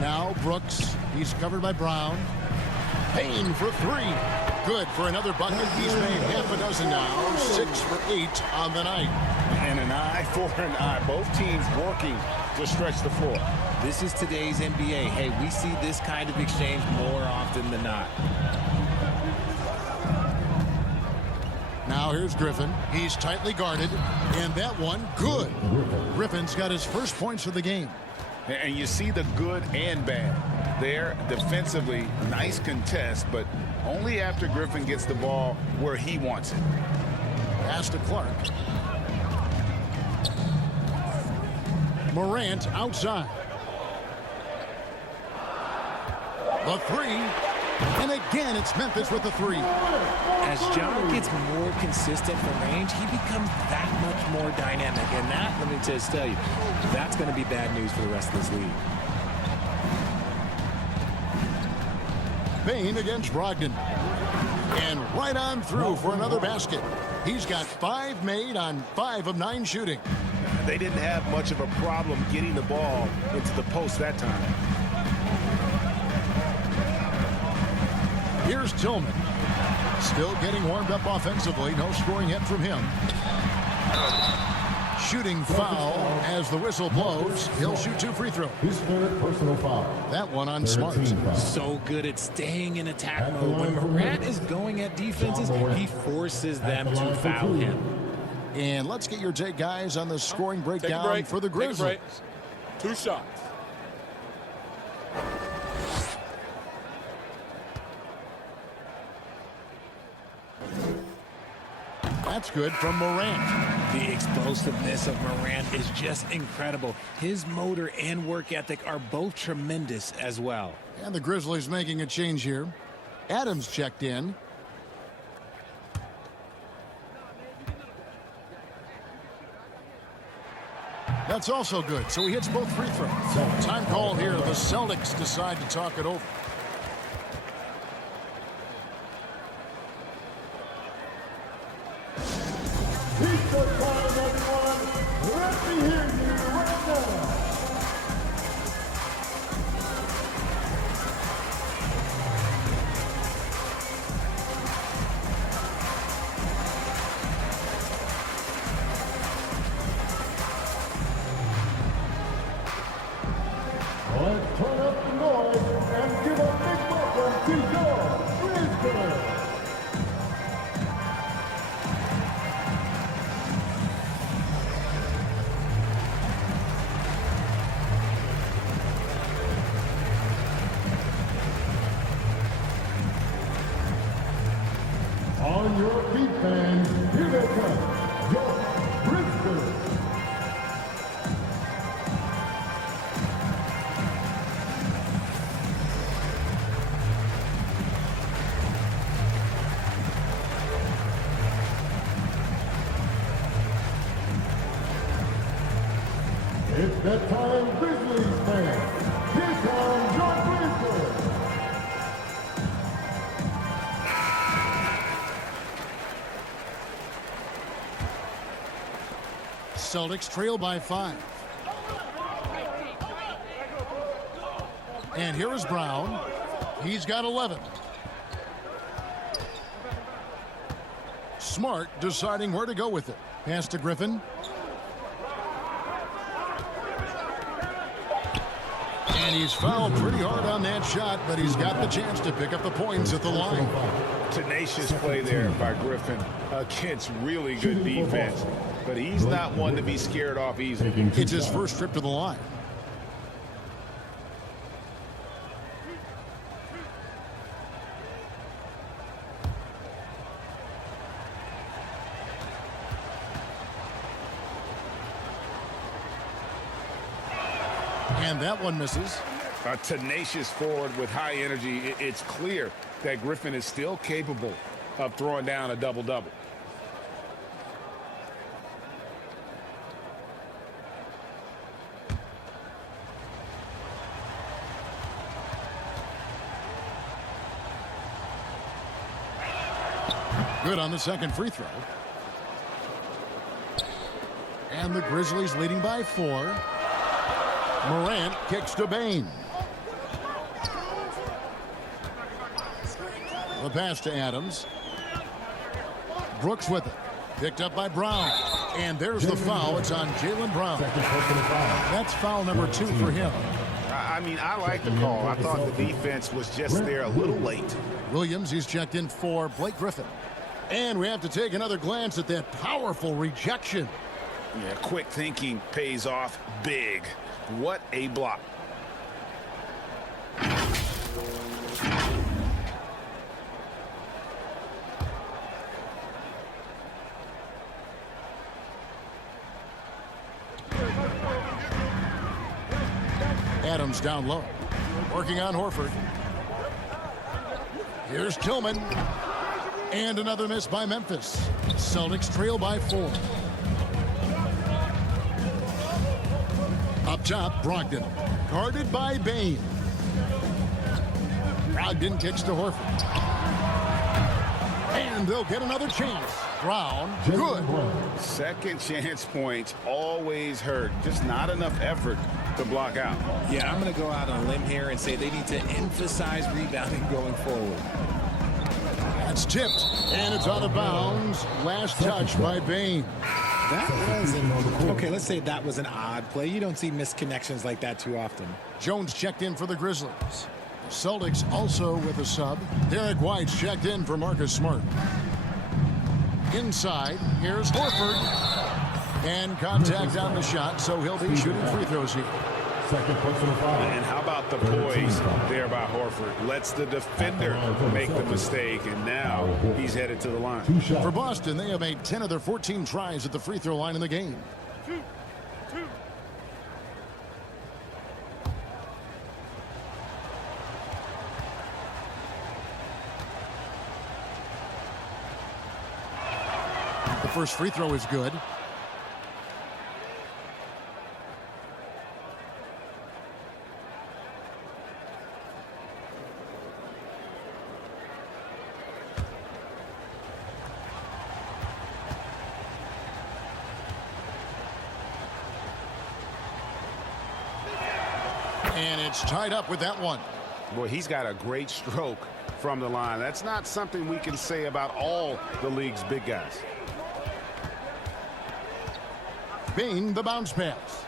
Now Brooks. He's covered by Brown. Bane for 3. Good for another bucket. He's made half a dozen now. 6 for 8 on the night. And an eye for an eye. Both teams working to stretch the floor. This is today's NBA. Hey, we see this kind of exchange more often than not. Now here's Griffin. He's tightly guarded. And that one, good. Griffin's got his first points of the game. And you see the good and bad. There, defensively, nice contest, but only after Griffin gets the ball where he wants it. Pass to Clark. Morant outside. The 3. And again, it's Memphis with the 3. As John gets more consistent from range, he becomes that much more dynamic. And that, let me just tell you, that's going to be bad news for the rest of this league. Bane against Brogdon. And right on through for another basket. He's got 5 made on 5 of 9 shooting. They didn't have much of a problem getting the ball into the post that time. Here's Tillman. Still getting warmed up offensively. No scoring yet from him. Shooting foul as the whistle blows. He'll shoot 2 free throws. His third personal foul. That one on Smart. So good at staying in attack mode. When Morant is going at defenses, he forces them to foul him. And let's get your take, guys, on the scoring Take a breakdown break. for the Take a Grizzlies. break. 2 shots. That's good from Morant. The explosiveness of Morant is just incredible. His motor and work ethic are both tremendous as well. And the Grizzlies making a change here. Adams checked in. That's also good. So he hits both free throws. Time call here. The Celtics decide to talk it over. Pizza time, everyone. Let me hear you right now. Let's turn up the noise and give a big welcome to your Grizzlies. On your feet, fans, here they come, your Grizzlies. It's that time, Grizzlies fans. Here comes your Grizzlies. Celtics trail by 5. And here is Brown. He's got 11. Smart deciding where to go with it. Pass to Griffin. And he's fouled pretty hard on that shot, but he's got the chance to pick up the points at the line. Tenacious play there by Griffin against really good defense. But he's not one to be scared off easily. It's his first trip to the line. And that one misses. A tenacious forward with high energy. It's clear that Griffin is still capable of throwing down a double-double. Good on the second free throw. And the Grizzlies leading by 4. Morant kicks to Bain. The pass to Adams. Brooks with it. Picked up by Brown. And there's the foul. It's on Jaylen Brown. That's foul number 2 for him. I mean, I like the call. I thought the defense was just there a little late. Williams, he's checked in for Blake Griffin. And we have to take another glance at that powerful rejection. Yeah, quick thinking pays off big. What a block. Adams down low. Working on Horford. Here's Tillman. And another miss by Memphis. Celtics trail by 4. Up top, Brogdon. Guarded by Bain. Brogdon kicks to Horford. And they'll get another chance. Brown, good. Second chance points always hurt. Just not enough effort to block out. Yeah, I'm going to go out on a limb here and say they need to emphasize rebounding going forward. That's tipped, and it's out of bounds. Last touch by Bain. That was okay, let's say that was an odd play. You don't see missed connections like that too often. Jones checked in for the Grizzlies. Celtics also with a sub. Derek White's checked in for Marcus Smart. Inside, here's Horford. And contact on the shot, so he'll be shooting free throws here. Second personal foul. And how about the poise there by Horford? Lets the defender make the mistake, and now he's headed to the line. For Boston, they have made 10 of their 14 tries at the free throw line in the game. first free throw is good. And it's tied up with that one. Boy, he's got a great stroke from the line. That's not something we can say about all the league's big guys. Bain, the bounce pass.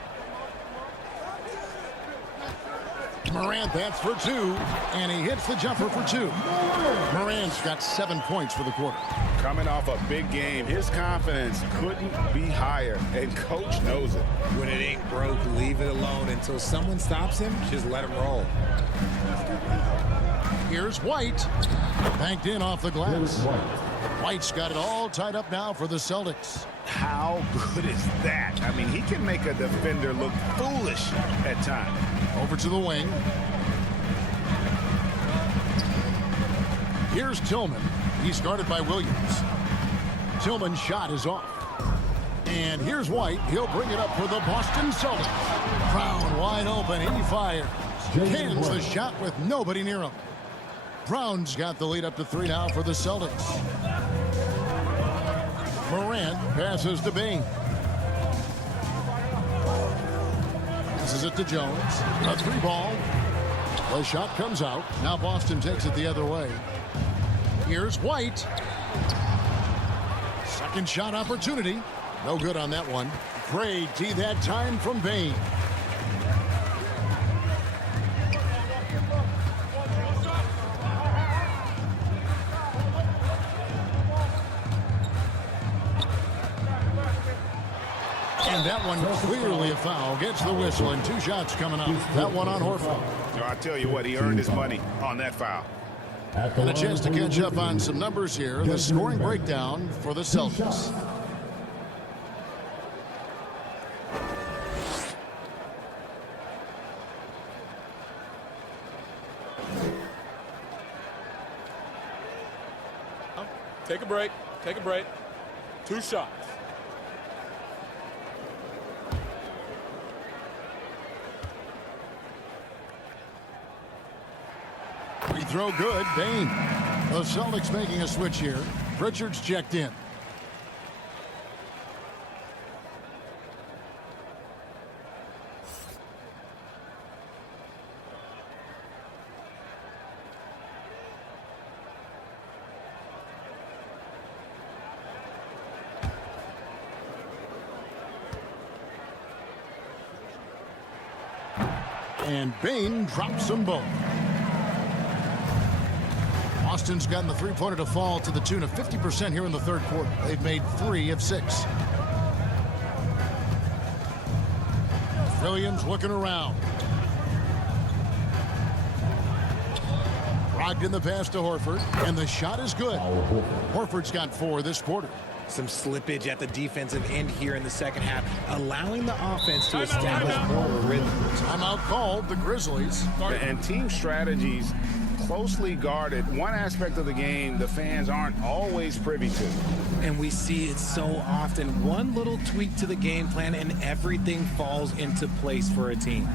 Morant, that's for two, and he hits the jumper for two. Morant's got 7 points for the quarter. Coming off a big game, his confidence couldn't be higher, and coach knows it. When it ain't broke, leave it alone until someone stops him. Just let him roll. Here's White. Banked in off the glass. White's got it all tied up now for the Celtics. How good is that? I mean, he can make a defender look foolish at times. Over to the wing. Here's Tillman. He's guarded by Williams. Tillman's shot is off. And here's White. He'll bring it up for the Boston Celtics. Brown wide open. He fires. Cans the shot with nobody near him. Brown's got the lead up to 3 now for the Celtics. Morant passes to Bain. Passes it to Jones. A 3-ball. The shot comes out. Now Boston takes it the other way. Here's White. Second shot opportunity. No good on that one. Great D that time from Bain. And that one clearly a foul. Gets the whistle and 2 shots coming up. That one on Horford. I tell you what, he earned his money on that foul. And a chance to catch up on some numbers here. The scoring breakdown for the Celtics. Take a break. Take a break. 2 shots. Free throw good. Bain. The Celtics making a switch here. Pritchard's checked in. And Bain drops them both. Boston's gotten the three-pointer to fall to the tune of 50% here in the third quarter. They've made 3 of 6. Williams looking around. Brogdon the pass to Horford, and the shot is good. Horford's got 4 this quarter. Some slippage at the defensive end here in the second half, allowing the offense to establish more rhythm. Timeout called, the Grizzlies. And team strategies closely guarded. One aspect of the game the fans aren't always privy to. And we see it so often. One little tweak to the game plan and everything falls into place for a team.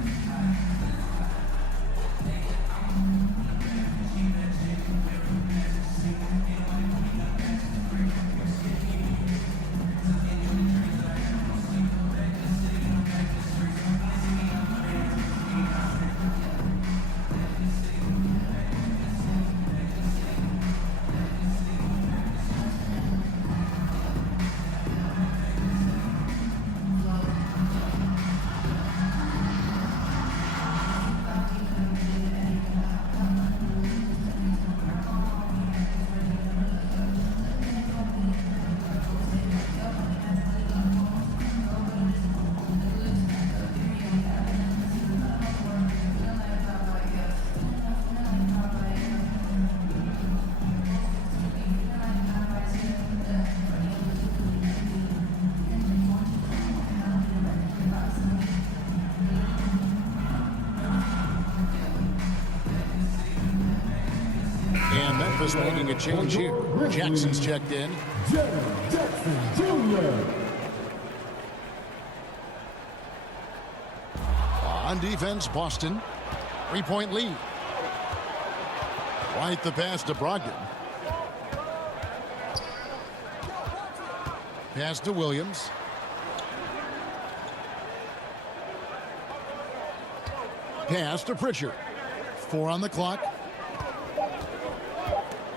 And Memphis making a change here. Jackson's checked in. Jackson Jr. On defense, Boston. 3-point lead. White the pass to Brogdon. Pass to Williams. Pass to Pritchard. 4 on the clock.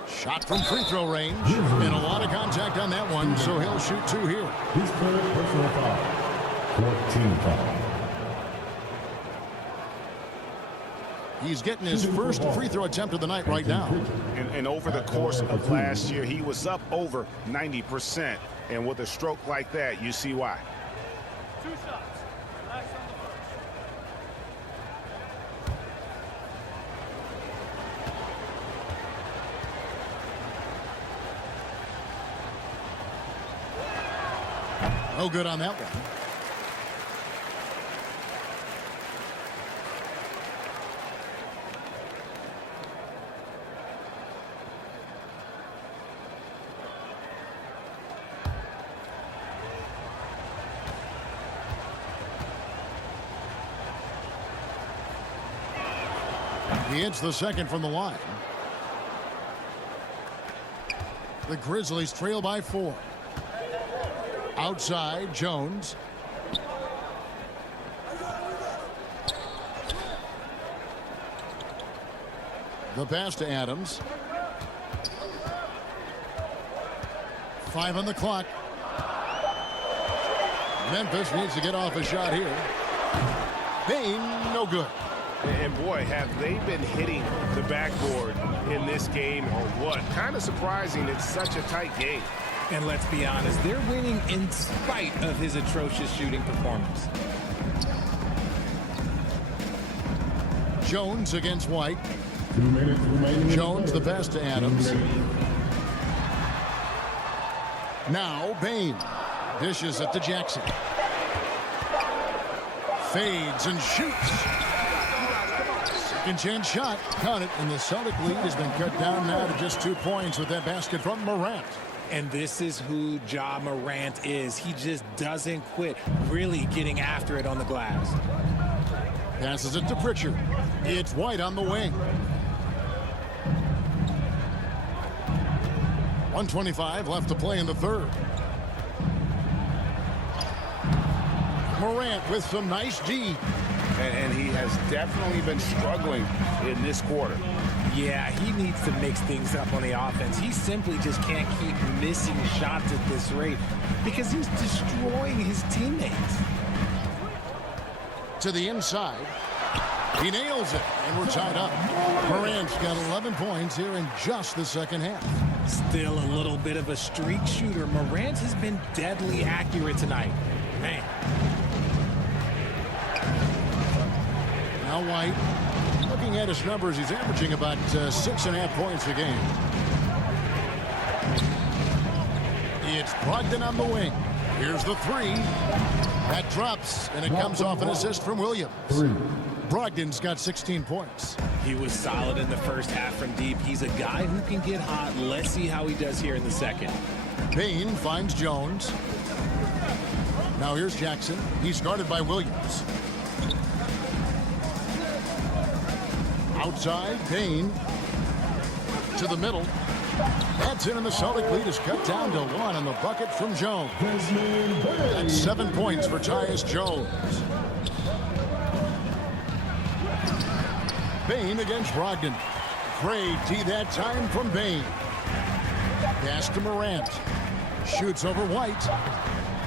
Shot from free throw range. And a lot of contact on that one, so he'll shoot 2 here. His third personal foul. 14 foul. He's getting his first free throw attempt of the night right now. And over the course of last year, he was up over 90%. And with a stroke like that, you see why. 2 shots. Relax on the first. No good on that one. He hits the second from the line. The Grizzlies trail by 4. Outside, Jones. The pass to Adams. 5 on the clock. Memphis needs to get off a shot here. Bain, no good. And boy, have they been hitting the backboard in this game or what? Kind of surprising it's such a tight game. And let's be honest, they're winning in spite of his atrocious shooting performance. Jones against White. 2 minutes remaining. Jones the pass to Adams. Now Bain dishes it to Jackson. Fades and shoots. Second chance shot. Count it. And the Celtic lead has been cut down now to just 2 points with that basket from Morant. And this is who Ja Morant is. He just doesn't quit, really getting after it on the glass. Passes it to Pritchard. It's White on the wing. 1:25 left to play in the third. Morant with some nice D. And he has definitely been struggling in this quarter. Yeah, he needs to mix things up on the offense. He simply just can't keep missing shots at this rate because he's destroying his teammates. To the inside. He nails it, and we're tied up. Morant's got 11 points here in just the second half. Still a little bit of a streak shooter. Morant has been deadly accurate tonight. Man. Now White, looking at his numbers, he's averaging about 6.5 points a game. It's Brogdon on the wing. Here's the 3. That drops, and it comes off an assist from Williams. Brogdon's got 16 points. He was solid in the first half from deep. He's a guy who can get hot. Let's see how he does here in the second. Bain finds Jones. Now here's Jackson. He's guarded by Williams. Outside, Bain to the middle. That's in, and the Celtic lead is cut down to 1 on the bucket from Jones. That's 7 points for Tyus Jones. Bain against Brogdon. Great D that time from Bain. Pass to Morant. Shoots over White.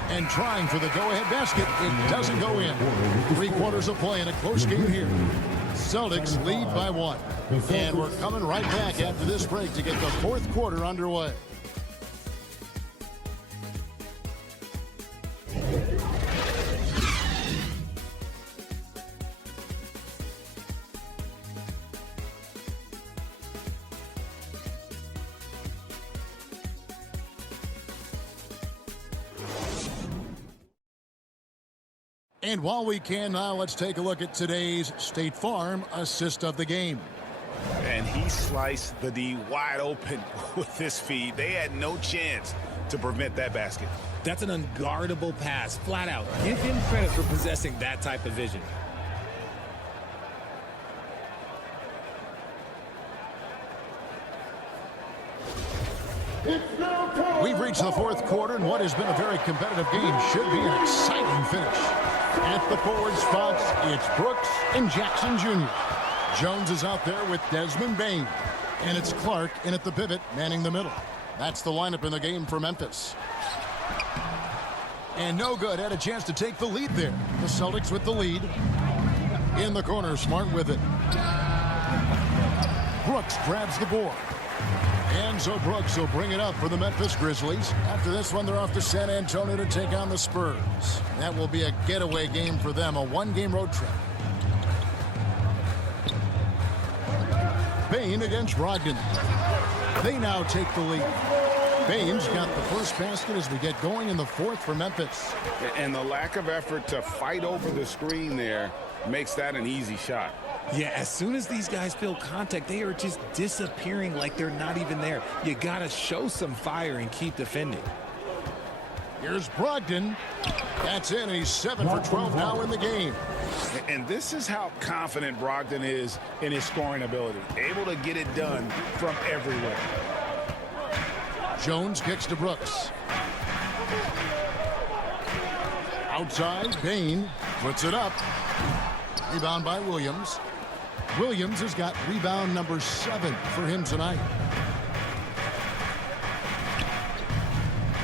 And trying for the go-ahead basket. It doesn't go in. 3 quarters of play in a close game here. Celtics lead by 1. And we're coming right back after this break to get the 4th quarter underway. And while we can now, let's take a look at today's State Farm assist of the game. And he sliced the D wide open with his feed. They had no chance to prevent that basket. That's an unguardable pass, flat out. Give him credit for possessing that type of vision. We've reached the fourth quarter, and what has been a very competitive game should be an exciting finish. At the forward spots, it's Brooks and Jackson Jr. Jones is out there with Desmond Bane. And it's Clark in at the pivot, manning the middle. That's the lineup in the game for Memphis. And no good. Had a chance to take the lead there. The Celtics with the lead. In the corner, Smart with it. Brooks grabs the board. And so Brooks will bring it up for the Memphis Grizzlies. After this one, they're off to San Antonio to take on the Spurs. That will be a getaway game for them, a one-game road trip. Bane against Brogdon. They now take the lead. Bane's got the first basket as we get going in the fourth for Memphis. And the lack of effort to fight over the screen there makes that an easy shot. Yeah, as soon as these guys feel contact, they are just disappearing like they're not even there. You got to show some fire and keep defending. Here's Brogdon. That's in. He's 7 for 12 now in the game. And this is how confident Brogdon is in his scoring ability. Able to get it done from everywhere. Jones kicks to Brooks. Outside, Bane puts it up. Rebound by Williams. Williams has got rebound number 7 for him tonight.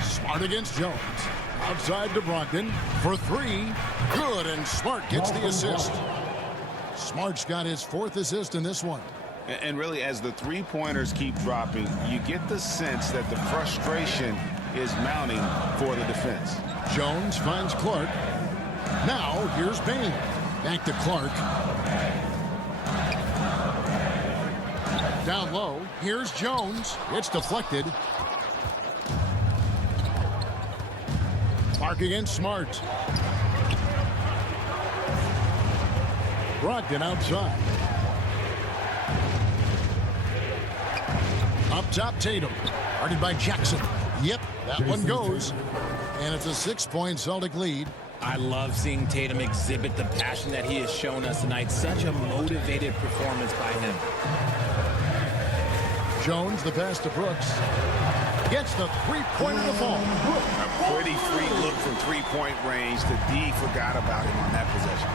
Smart against Jones. Outside to Brogdon for 3. Good, and Smart gets the assist. Smart's got his 4th assist in this one. And really, as the three-pointers keep dropping, you get the sense that the frustration is mounting for the defense. Jones finds Clark. Now, here's Bane. Back to Clark. Down low. Here's Jones. It's deflected. Clark against Smart. Brogdon outside. Up top, Tatum. Guarded by Jackson. Yep, that one goes. And it's a 6-point Celtic lead. I love seeing Tatum exhibit the passion that he has shown us tonight. Such a motivated performance by him. Jones, the pass to Brooks. Gets the three-pointer to fall. A pretty free look from three-point range. The D forgot about him on that possession.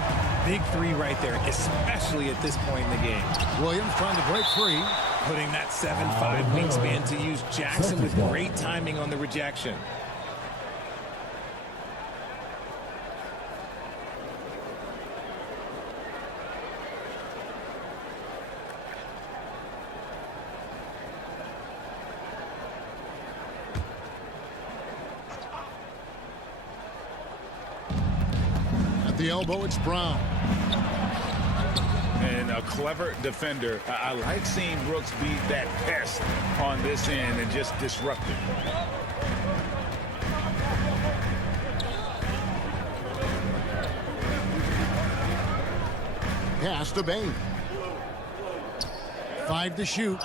Big 3 right there, especially at this point in the game. Williams trying to break free. Putting that 7'5" wingspan to use Jackson with great timing on the rejection. At the elbow, it's Brown. And a clever defender. I like seeing Brooks be that pest on this end and just disrupt it. Pass to Bane. 5 to shoot.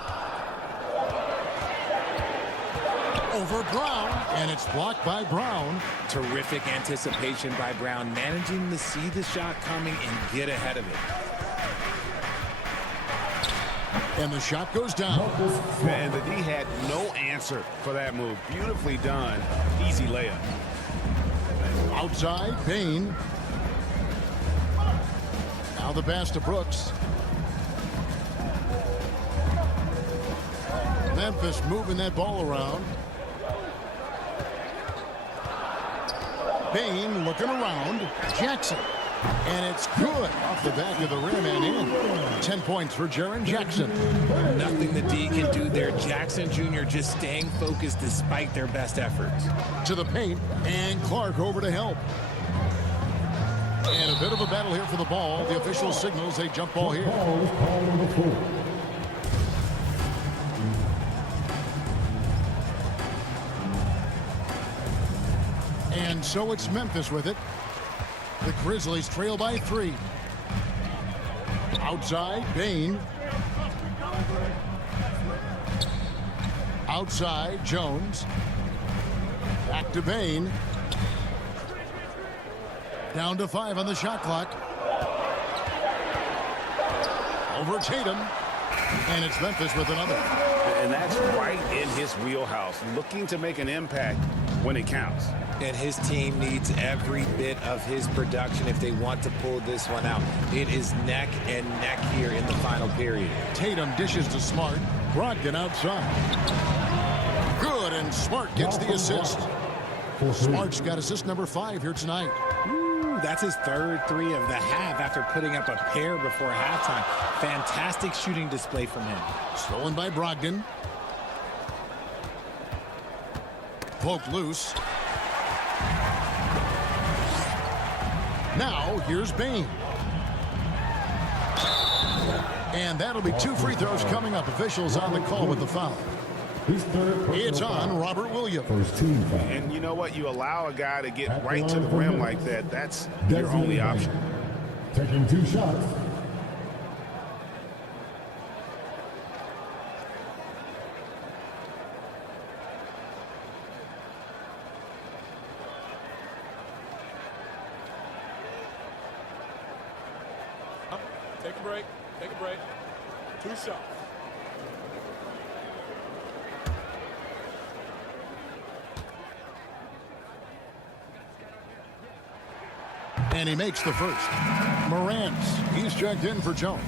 Over Brown, and it's blocked by Brown. Terrific anticipation by Brown, managing to see the shot coming and get ahead of it. And the shot goes down. And the D had no answer for that move. Beautifully done. Easy layup. Outside, Bane. Now the pass to Brooks. Memphis moving that ball around. Bane looking around. Jackson. And it's good off the back of the rim and in. 10 points for Jaren Jackson. Nothing the D can do there. Jackson Jr. just staying focused despite their best efforts. To the paint, and Clark over to help. And a bit of a battle here for the ball. The official signals a jump ball here. And so it's Memphis with it. The Grizzlies trail by 3. Outside, Bane. Outside, Jones. Back to Bain. Down to 5 on the shot clock. Over Tatum. And it's Memphis with another. And that's right in his wheelhouse, looking to make an impact when it counts. And his team needs every bit of his production if they want to pull this one out. It is neck and neck here in the final period. Tatum dishes to Smart. Brogdon outside. Good, and Smart gets the assist. Smart's got assist number 5 here tonight. Ooh, that's his third 3 of the half after putting up a pair before halftime. Fantastic shooting display from him. Stolen by Brogdon. Poked loose. Now, here's Bain. And that'll be 2 free throws coming up. Officials on the call with the foul. It's on Robert Williams. First team foul. And you know what? You allow a guy to get right to the rim like that. That's your only option. Taking 2 shots. Take a break. Take a break. 2 shots. And he makes the first. Morant, he's checked in for Jones.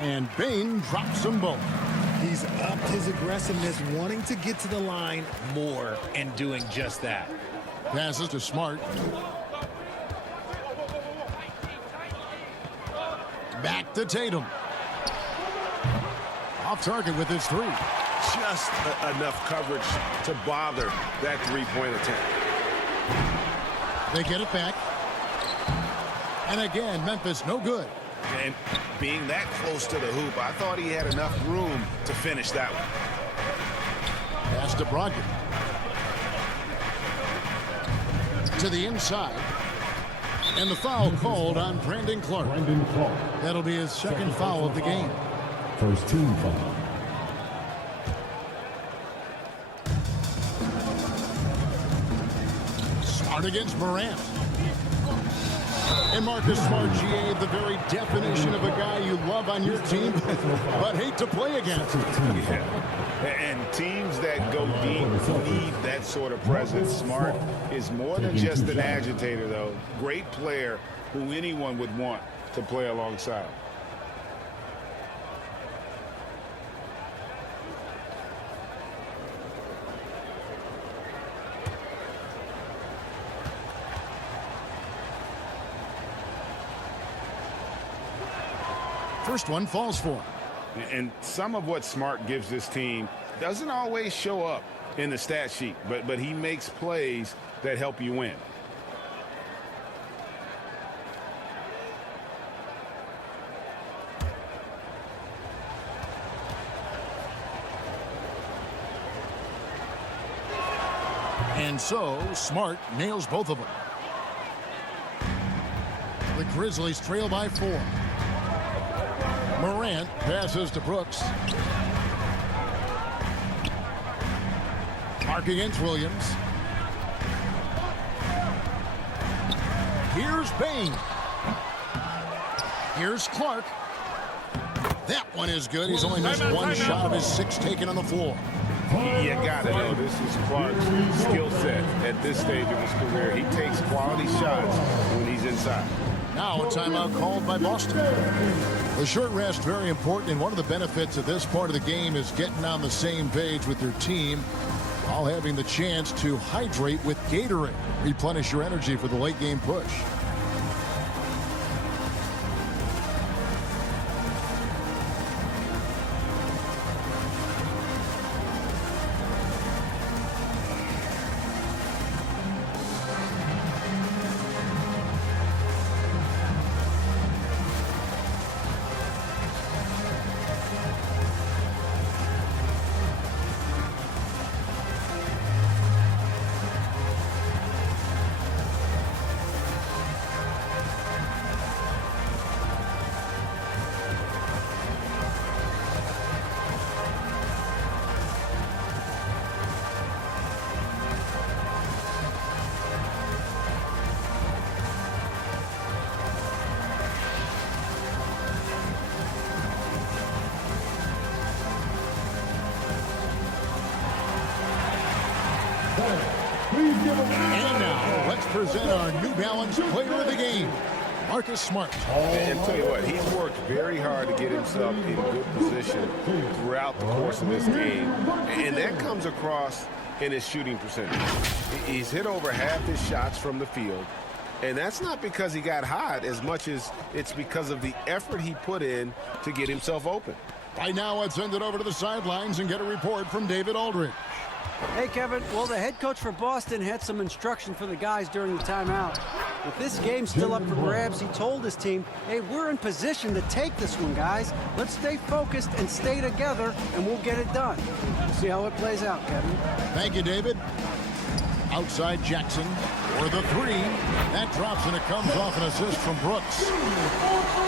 And Bain drops them both. He's upped his aggressiveness, wanting to get to the line more and doing just that. Passes to Smart. Back to Tatum. Off target with his 3. Just enough coverage to bother that 3-point attempt. They get it back. And again, Memphis no good. And being that close to the hoop, I thought he had enough room to finish that one. Pass to Brogdon. To the inside. And the foul called on Brandon Clark. Brandon Clark. That'll be his second foul of the game. First team foul. Smart against Morant. And Marcus Smart, GA, the very definition of a guy you love on your team, but hate to play against. Yeah. And teams that go deep need that sort of presence. Smart is more than just an agitator, though. Great player who anyone would want to play alongside. First one falls for him. And some of what Smart gives this team doesn't always show up in the stat sheet, but he makes plays that help you win. And so, Smart nails both of them. The Grizzlies trail by 4. Morant passes to Brooks. Mark against Williams. Here's Bain. Here's Clark. That one is good. He's only missed one shot of his 6 taken on the floor. You got to know this is Clark's skill set at this stage of his career. He takes quality shots when he's inside. Now a timeout called by Boston. The short rest very important, and one of the benefits of this part of the game is getting on the same page with your team while having the chance to hydrate with Gatorade. Replenish your energy for the late game push. And now, let's present our New Balance Player of the Game, Marcus Smart. And tell you what, he's worked very hard to get himself in good position throughout the course of this game. And that comes across in his shooting percentage. He's hit over half his shots from the field. And that's not because he got hot as much as it's because of the effort he put in to get himself open. Right now, let's send it over to the sidelines and get a report from David Aldridge. Hey, Kevin. Well, the head coach for Boston had some instruction for the guys during the timeout. With this game still up for grabs, he told his team, hey, we're in position to take this one, guys. Let's stay focused and stay together, and we'll get it done. We'll see how it plays out, Kevin. Thank you, David. Outside Jackson for the three. That drops, and it comes off an assist from Brooks.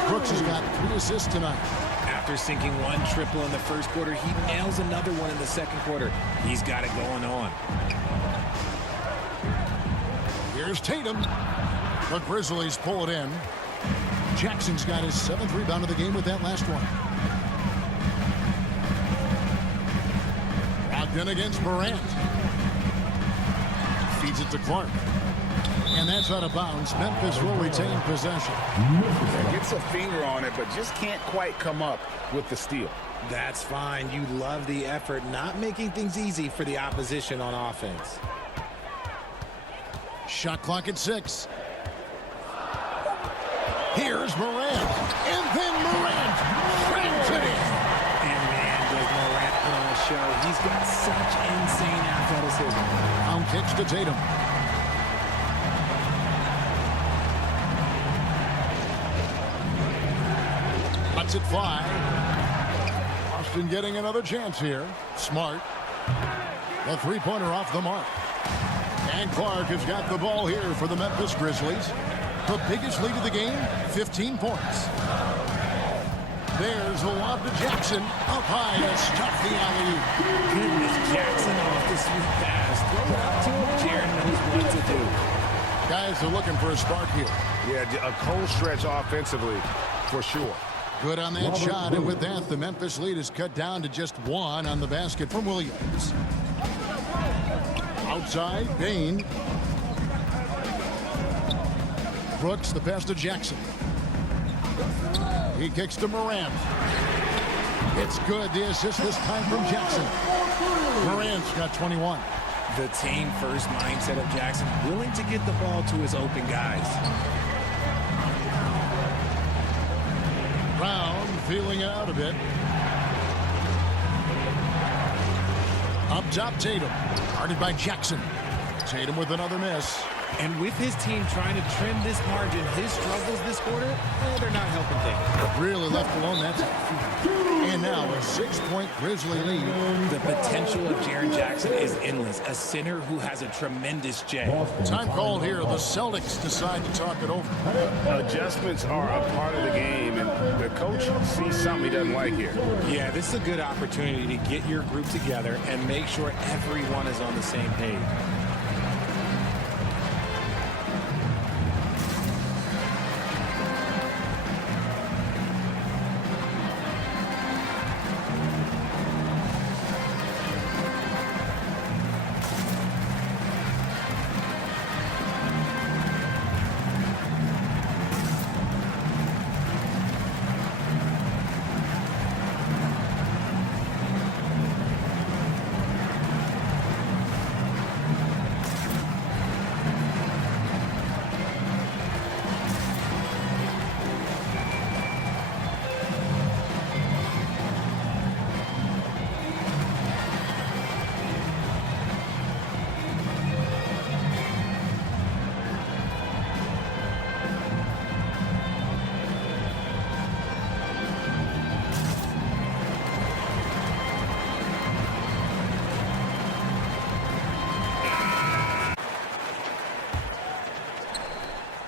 Brooks has got 3 assists tonight. After sinking 1 triple in the first quarter, he nails another one in the second quarter. He's got it going on. Here's Tatum. The Grizzlies pull it in. Jackson's got his 7th rebound of the game with that last one. Brogdon against Morant. Feeds it to Clark. And that's out of bounds. Memphis will retain possession. Gets a finger on it, but just can't quite come up with the steal. That's fine. You love the effort, not making things easy for the opposition on offense. Shot clock at 6. Here's Morant. And then Morant cracks it in. And man, does Morant put on a show. He's got such insane athleticism. Down kicks to Tatum. Lets it fly. Boston getting another chance here. Smart. The three-pointer off the mark. And Clark has got the ball here for the Memphis Grizzlies. The biggest lead of the game, 15 points. There's the lob to Jackson. Up high to stop the alley-oop. Goodness, Jackson off the sweet pass. Throw it out to him. Jaren knows what to do. Guys are looking for a spark here. Yeah, a cold stretch offensively, for sure. Good on that shot, and with that, the Memphis lead is cut down to just 1 on the basket from Williams. Outside, Bain. Brooks, the pass to Jackson. He kicks to Morant. It's good. The assist this time from Jackson. Morant's got 21. The team-first mindset of Jackson, willing to get the ball to his open guys. Brown feeling it out a bit. Up top, Tatum. Guarded by Jackson. Tatum with another miss. And with his team trying to trim this margin, his struggles this quarter, they're not helping things. Really left alone. That's and now a 6-point Grizzly lead. The potential of Jaren Jackson is endless. A center who has a tremendous J. Time called here. The Celtics decide to talk it over. Adjustments are a part of the game, and the coach sees something he doesn't like here. Yeah, this is a good opportunity to get your group together and make sure everyone is on the same page.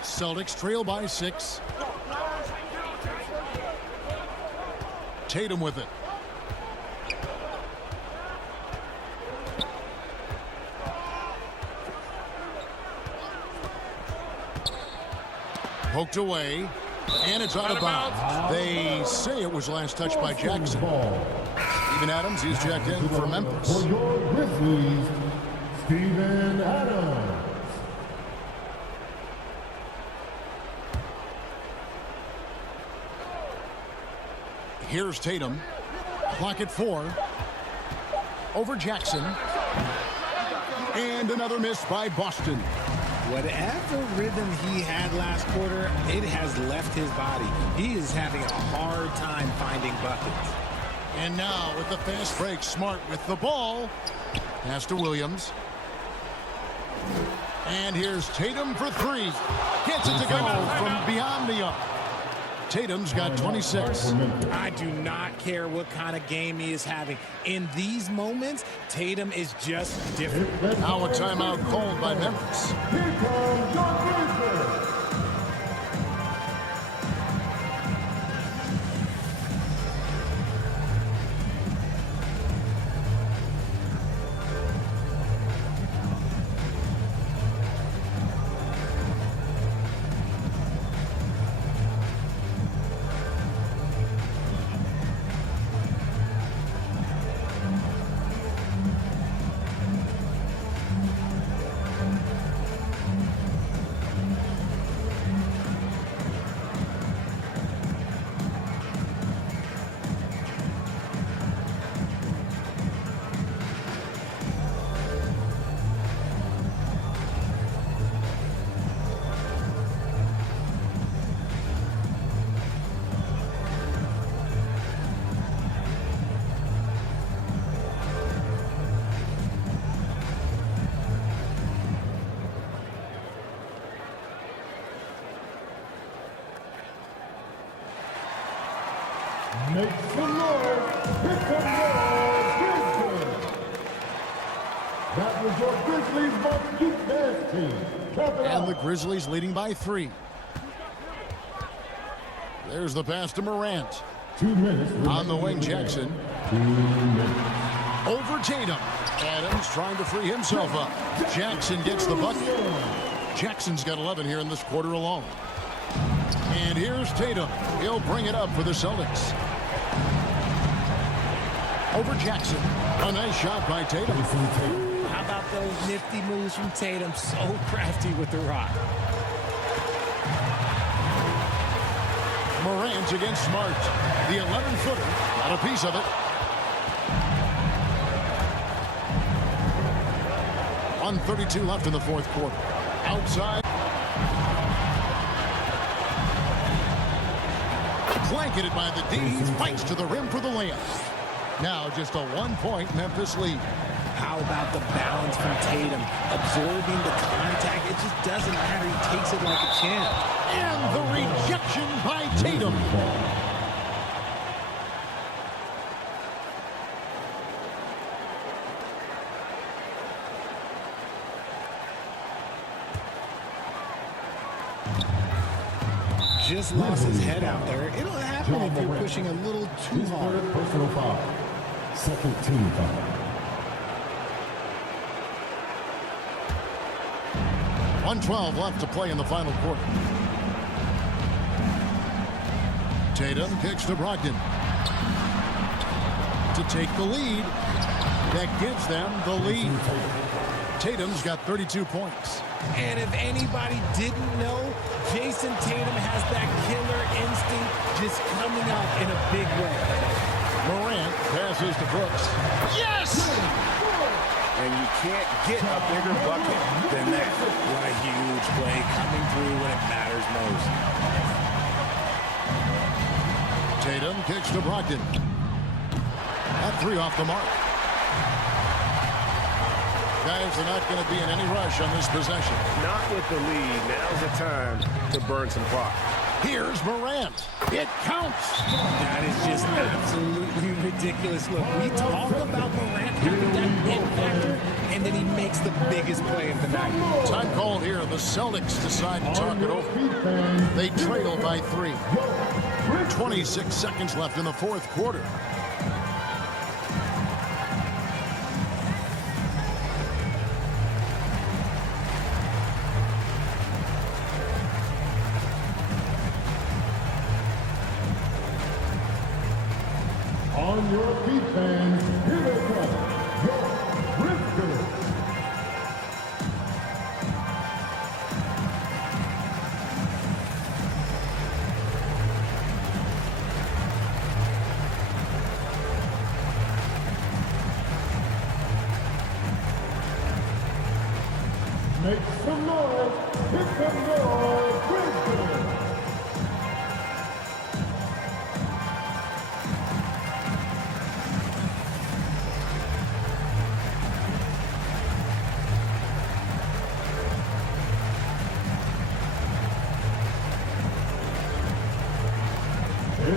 Celtics trail by 6. Tatum with it. Poked away, and it's out of bounds. They say it was last touched by Jackson. Steven Adams, he's checked in for Memphis. For your Grizzlies, Steven Adams. Here's Tatum. Clock at 4. Over Jackson. And another miss by Boston. Whatever rhythm he had last quarter, it has left his body. He is having a hard time finding buckets. And now with the fast break, Smart with the ball. Pass to Williams. And here's Tatum for 3. Gets it to go from beyond the arc. Tatum's got 26. I do not care what kind of game he is having. In these moments, Tatum is just different. Now a timeout called by Memphis. Here comes your Grizzlies. Make some noise. Here comes your Grizzlies. That was your Grizzlies varsity dance team. Count it And the out. Grizzlies leading by 3. There's the pass to Morant. 2 minutes. On the wing, Jackson. 2 minutes. Over Tatum. Adams trying to free himself up. Jackson gets the bucket. Jackson's got 11 here in this quarter alone. And here's Tatum. He'll bring it up for the Celtics. Over Jackson. A nice shot by Tatum. How about those nifty moves from Tatum? So crafty with the rock. Morant against Smart. The 11-footer. Got a piece of it. 1:32 left in the fourth quarter. Outside. Blanketed by the D. Fights to the rim for the layup. Now just a 1-point Memphis lead. How about the balance from Tatum? Absorbing the contact. It just doesn't matter. He takes it like a champ. And the rejection by Tatum. Just lost his head out there. It'll happen if you're pushing a little too His hard. third personal foul. Second team foul. 1:12 left to play in the final quarter. Tatum kicks to Brogdon. To take the lead. That gives them the lead. Tatum's got 32 points. And if anybody didn't know, Jason Tatum has that killer instinct just coming out in a big way. Morant passes to Brooks. Yes! And you can't get a bigger bucket than that. What a huge play coming through when it matters most. Tatum kicks to Brogdon. That 3 off the mark. Guys, they're not going to be in any rush on this possession. Not with the lead. Now's the time to burn some clock. Here's Morant. It counts. That is just absolutely ridiculous. Look, we talk about Morant having that it factor, and then he makes the biggest play of the night. Time called here. The Celtics decide to talk it over. They trail by 3. 26 seconds left in the fourth quarter. On your feet, fans, here they come, your Grizzlies.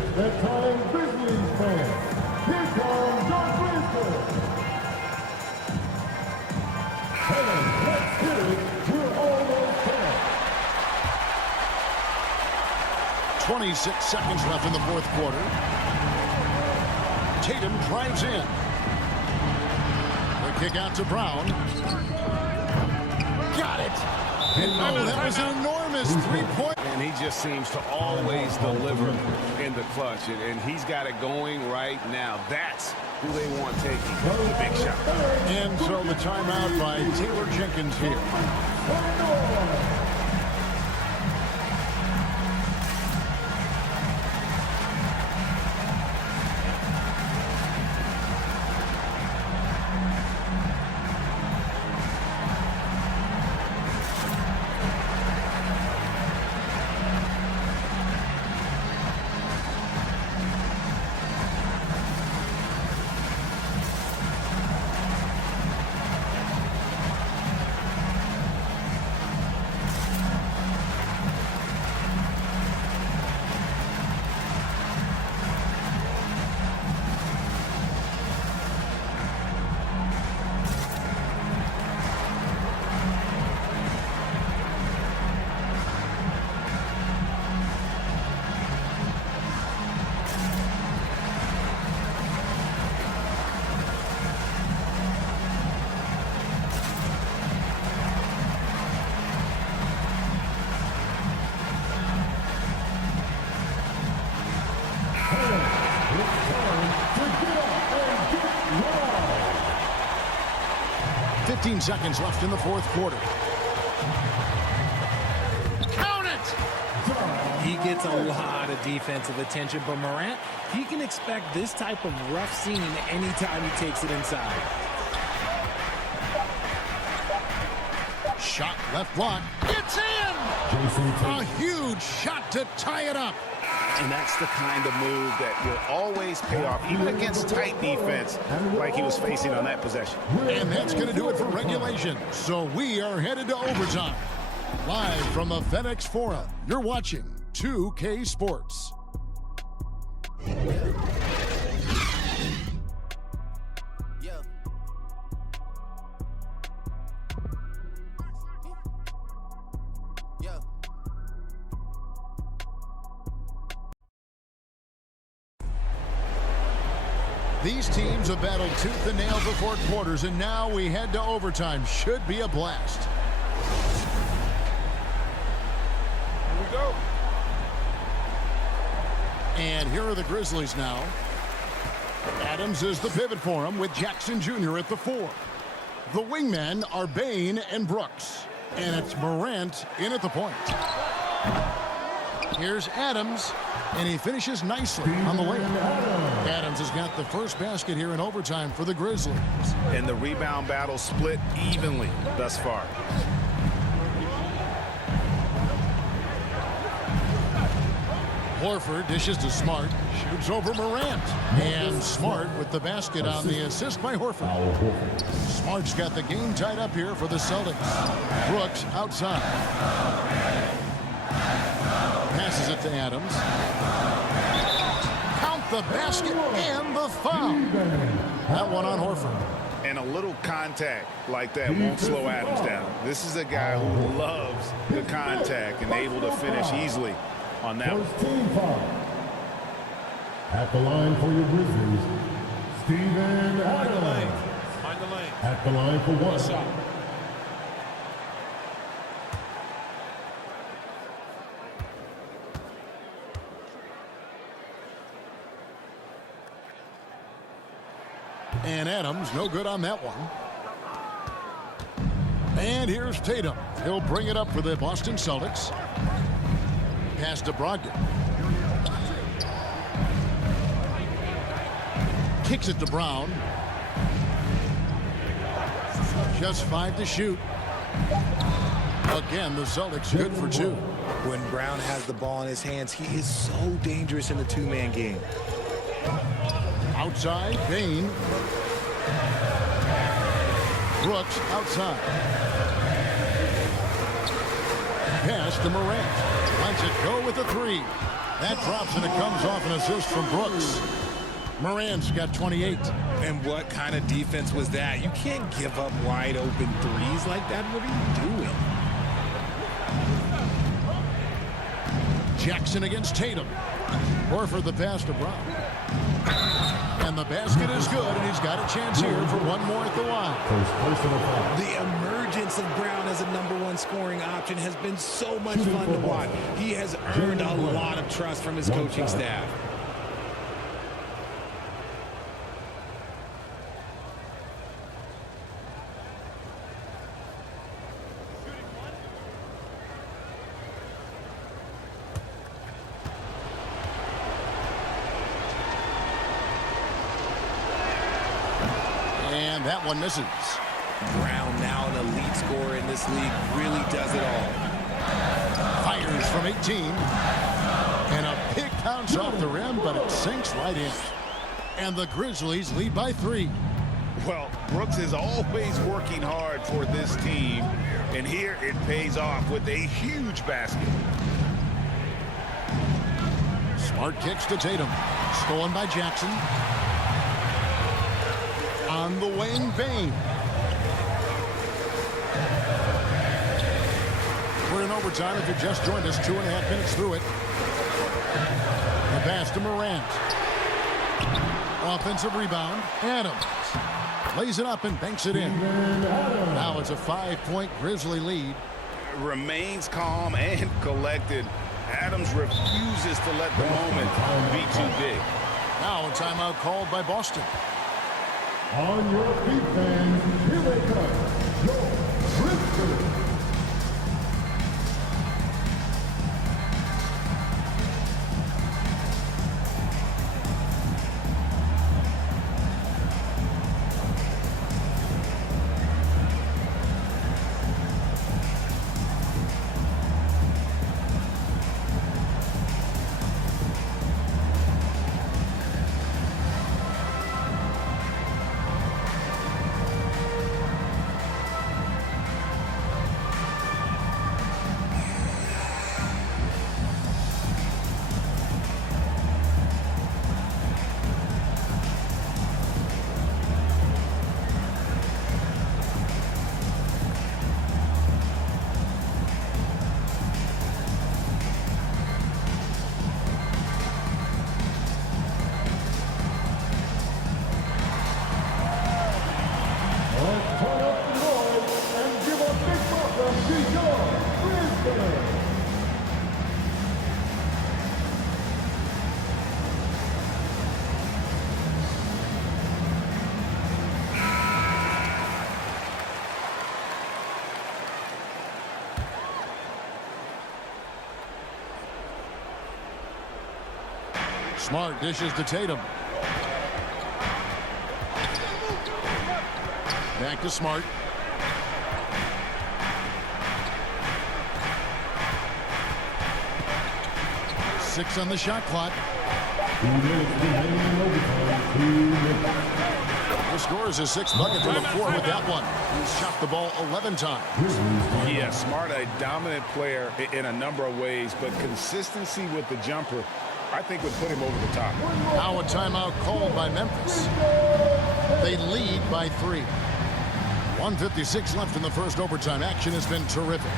It's that time, Grizzlies fans. Here comes your Grizzlies. Hey, let's get it. We're almost there. 26 seconds left in the fourth quarter. Tatum drives in. The kick out to Brown. Got it. And oh, that was an enormous three-point. And he just seems to always deliver in the clutch. And he's got it going right now. That's who they want taking the big shot. And so the timeout by Taylor Jenkins here. It's time to get up and get wild. 15 seconds left in the fourth quarter. Count it! He gets a lot of defensive attention, but Morant, he can expect this type of rough scene anytime he takes it inside. Shot left block. It's in! A huge shot to tie it up. And that's the kind of move that will always pay off, even against tight defense like he was facing on that possession. And that's going to do it for regulation. So we are headed to overtime. Live from the FedEx Forum, you're watching 2K Sports. These teams have battled tooth and nail for 4 quarters, and now we head to overtime. Should be a blast. Here we go. And here are the Grizzlies now. Adams is the pivot for them with Jackson Jr. at the 4. The wingmen are Bain and Brooks. And it's Morant in at the point. Here's Adams, and he finishes nicely on the layup. Adams has got the first basket here in overtime for the Grizzlies. And the rebound battle split evenly thus far. Horford dishes to Smart, shoots over Morant. And Smart with the basket on the assist by Horford. Smart's got the game tied up here for the Celtics. Brooks outside. Passes it to Adams. Count the basket and the foul. That one on Horford. And a little contact like that won't slow Adams down. This is a guy who loves the contact and able to finish easily on that one. First team foul. At the line for your Grizzlies, Steven Adams. Find the lane. At the line for one. Shot. And Adams, no good on that one. And here's Tatum. He'll bring it up for the Boston Celtics. Pass to Brogdon. Kicks it to Brown. Just 5 to shoot. Again, the Celtics good for 2. When Brown has the ball in his hands, he is so dangerous in the two-man game. Outside, Bain. Brooks outside. Pass to Morant. Lets it go with a 3. That drops, and it comes off an assist from Brooks. Morant's got 28. And what kind of defense was that? You can't give up wide open threes like that. What are you doing? Jackson against Tatum. Horford the pass to Brown. And the basket is good, and he's got a chance here for one more at the line. The emergence of Brown as a #1 scoring option has been so much fun to watch. He has earned a lot of trust from his coaching staff. And that one misses. Brown, now an elite scorer in this league, really does it all. Fires from 18. And a big bounce off the rim, but it sinks right in. And the Grizzlies lead by 3. Well, Brooks is always working hard for this team, and here it pays off with a huge basket. Smart kicks to Tatum. Stolen by Jackson. On the wing, Bain. We're in overtime. If you just joined us, 2.5 minutes through it. The pass to Morant. Offensive rebound. Adams lays it up and banks it in. Now it's a 5-point Grizzly lead. Remains calm and collected. Adams refuses to let the moment be too big. Now a timeout called by Boston. On your feet, fans, here they come, your Grizzlies. Smart dishes to Tatum. Back to Smart. Six on the shot clock. The score is a 6th bucket from the floor with that one. He's shot the ball 11 times. Yeah, Smart, a dominant player in a number of ways, but consistency with the jumper, I think, would put him over the top. Now a timeout called by Memphis. They lead by 3. 1:56 left in the first overtime. Action has been terrific.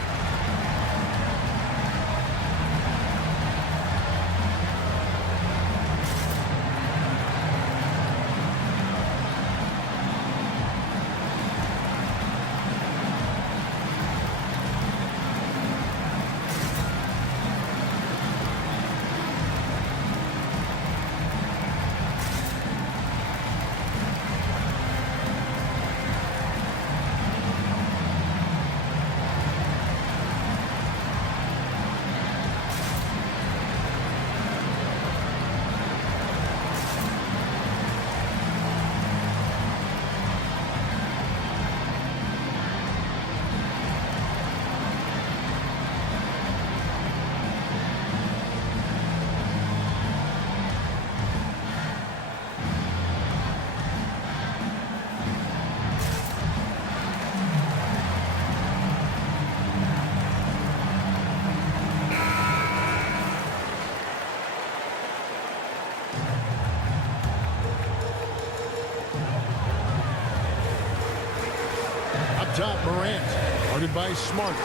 top, Morant. Guarded by Smart.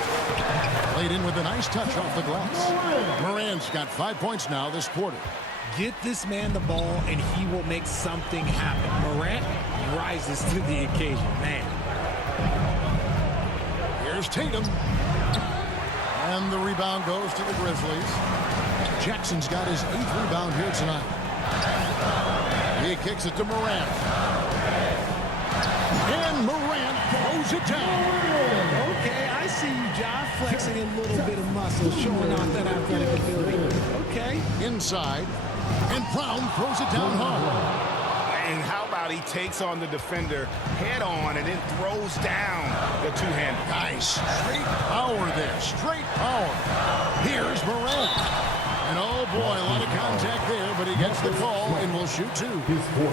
Played in with a nice touch off the glass. Morant's got 5 points now this quarter. Get this man the ball, and he will make something happen. Morant rises to the occasion, man. Here's Tatum. And the rebound goes to the Grizzlies. Jackson's got his 8th rebound here tonight. He kicks it to Morant. And Morant throws it down. Okay, I see you, Ja, flexing a little bit of muscle, showing off that athletic ability. Okay. Inside. And Brown throws it down hard. And how about he takes on the defender head on and then throws down the two-hander. Nice. Straight power there. Straight power. Here's Morant. And oh boy, a lot of contact there, but he gets the call and will shoot two.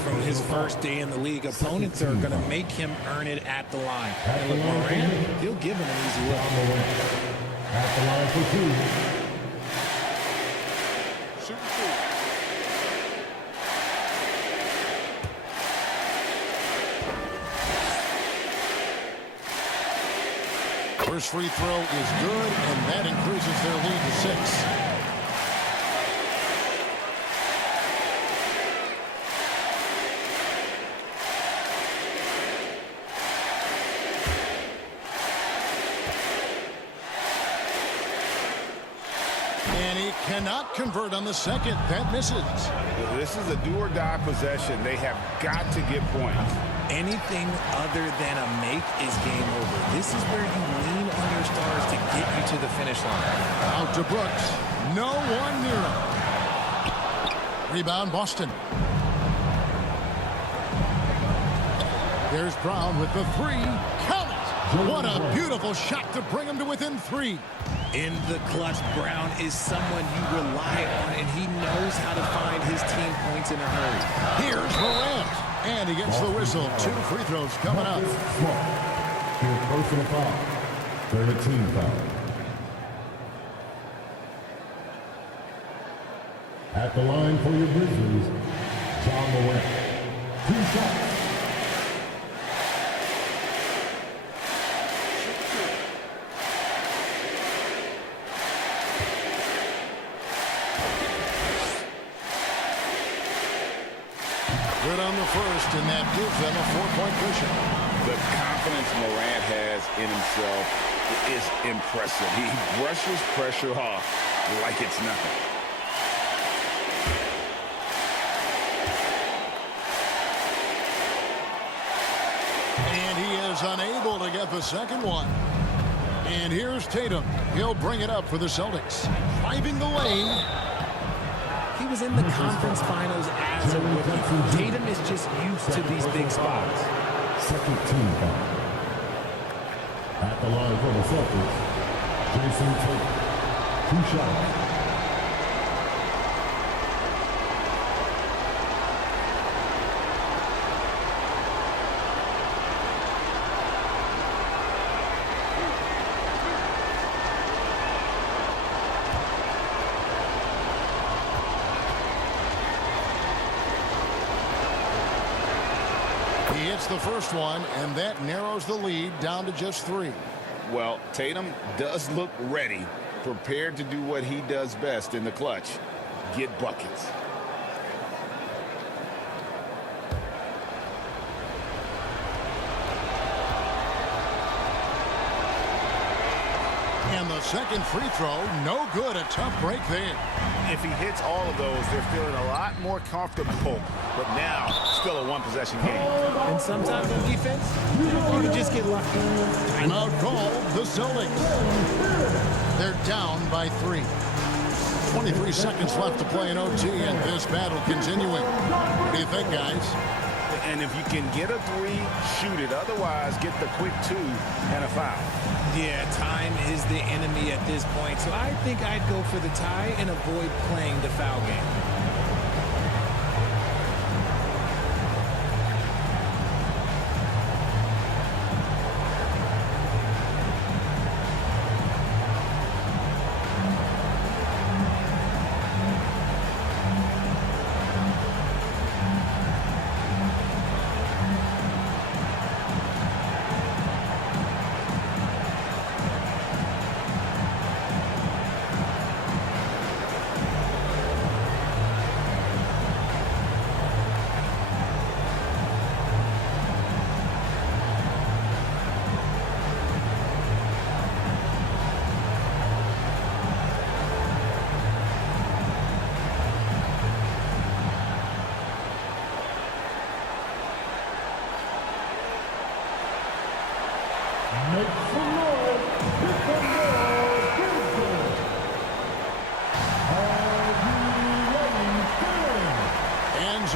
From his first day in the league, opponents are going to make him earn it at the line. And look, Morant, he'll give him an easy look. At the line for two. First free throw is good, and that increases their lead to 6. And he cannot convert on the second. That misses. This is a do-or-die possession. They have got to get points. Anything other than a make is game over. This is where you lean on your stars to get you to the finish line. Out to Brooks. No one near him. Rebound, Boston. There's Brown with the three. Count it! What a beautiful shot to bring him to within 3. In the clutch, Brown is someone you rely on, and he knows how to find his team points in a hurry. Here's Morant. And he gets the whistle. 2 free throws coming up. Smart. His personal foul. 13 foul. At the line for your Grizzlies, John Morant. 2 shots. Good on the first, and that gives them a 4-point cushion. The confidence Morant has in himself is impressive. He brushes pressure off like it's nothing. And he is unable to get the second one. And here's Tatum. He'll bring it up for the Celtics. Driving the lane. He was in the conference finals as a rookie. Tatum is just used to these big spots. Second team foul. At the line for the Celtics, Jason Tatum. 2 shots. He hits the first one, and that narrows the lead down to just 3. Well, Tatum does look ready, prepared to do what he does best in the clutch, get buckets. And the second free throw, no good. A tough break there. If he hits all of those, they're feeling a lot more comfortable. But now, still a one-possession game. And sometimes on defense, you can just get lucky. Timeout called the Celtics. They're down by 3. 23 seconds left to play in OT, and this battle continuing. What do you think, guys? And if you can get a 3, shoot it. Otherwise, get the quick 2 and a foul. Yeah, time is the enemy at this point, so I think I'd go for the tie and avoid playing the foul game.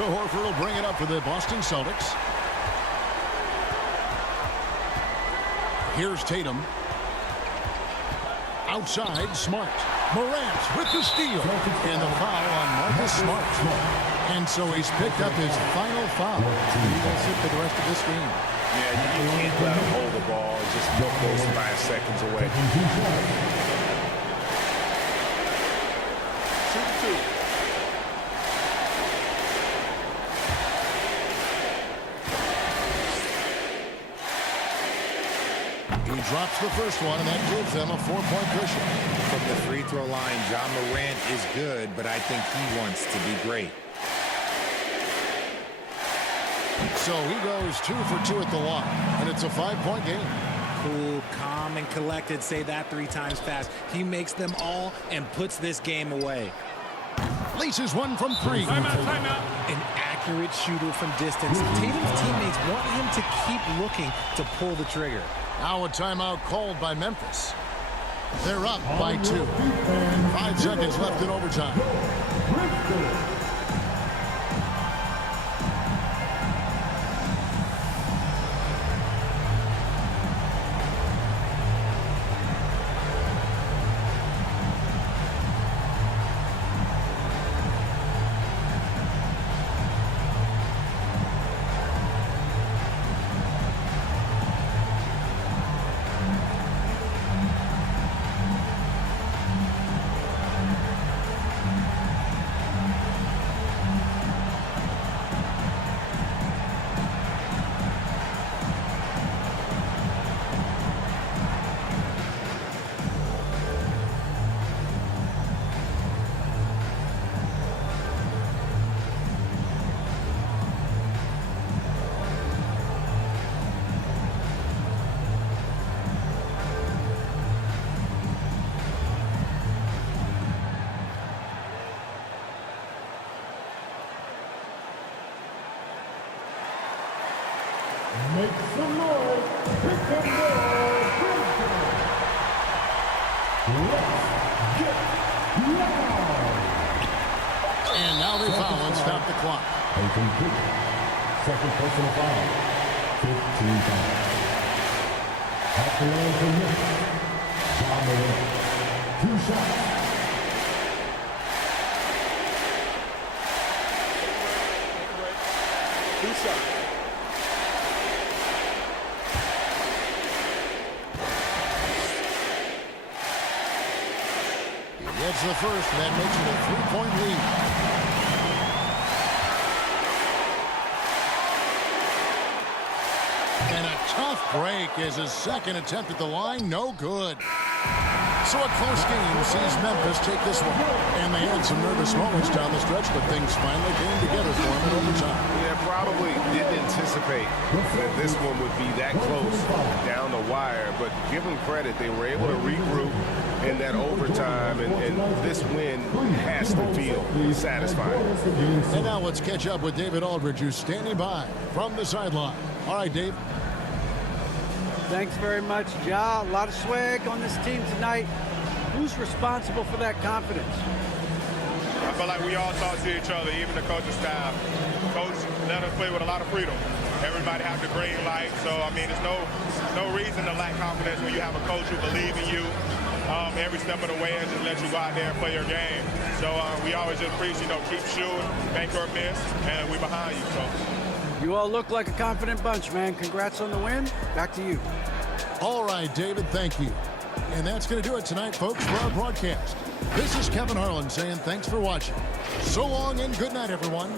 So Horford will bring it up for the Boston Celtics. Here's Tatum. Outside, Smart. Morant with the steal. And the foul on Marcus Smart. And so he's picked up his final foul. He's going to sit for the rest of this game. Yeah, you can't let him hold the ball and just milk those 5 seconds away. He drops the first one, and that gives them a 4-point cushion. From the free throw line, John Morant is good, but I think he wants to be great. So he goes 2 for 2 at the line, and it's a 5-point game. Cool, calm, and collected. Say that 3 times fast. He makes them all and puts this game away. Laces one from 3. Timeout. An accurate shooter from distance. Tatum's teammates want him to keep looking to pull the trigger. Now a timeout called by Memphis. They're up by 2. 5 seconds left in overtime. Make some noise. Pick up more. Let's get loud. And now they foul and stop the clock. Second personal foul. 15 fouls. At the line for Memphis. John Morant. 2 shots. Gets the first, and that makes it a 3-point lead. And a tough break as his second attempt at the line, no good. So a close game sees Memphis take this one. And they had some nervous moments down the stretch, but things finally came together for them in overtime. Yeah, probably didn't anticipate that this one would be that close down the wire, but give them credit. They were able to regroup in that overtime, and this win has to feel satisfying. And now let's catch up with David Aldridge, who's standing by from the sideline. All right, Dave. Thanks very much, Ja. A lot of swag on this team tonight. Who's responsible for that confidence? I feel like we all talk to each other, even the coaching staff. Coach let us play with a lot of freedom. Everybody have the green light, so I mean, there's no reason to lack confidence when you have a coach who believes in you every step of the way and just let you go out there and play your game. So we always just preach, keep shooting, make or miss, and we behind you. So. You all look like a confident bunch, man. Congrats on the win. Back to you. All right, David, thank you. And that's going to do it tonight, folks, for our broadcast. This is Kevin Harlan saying thanks for watching. So long and good night, everyone.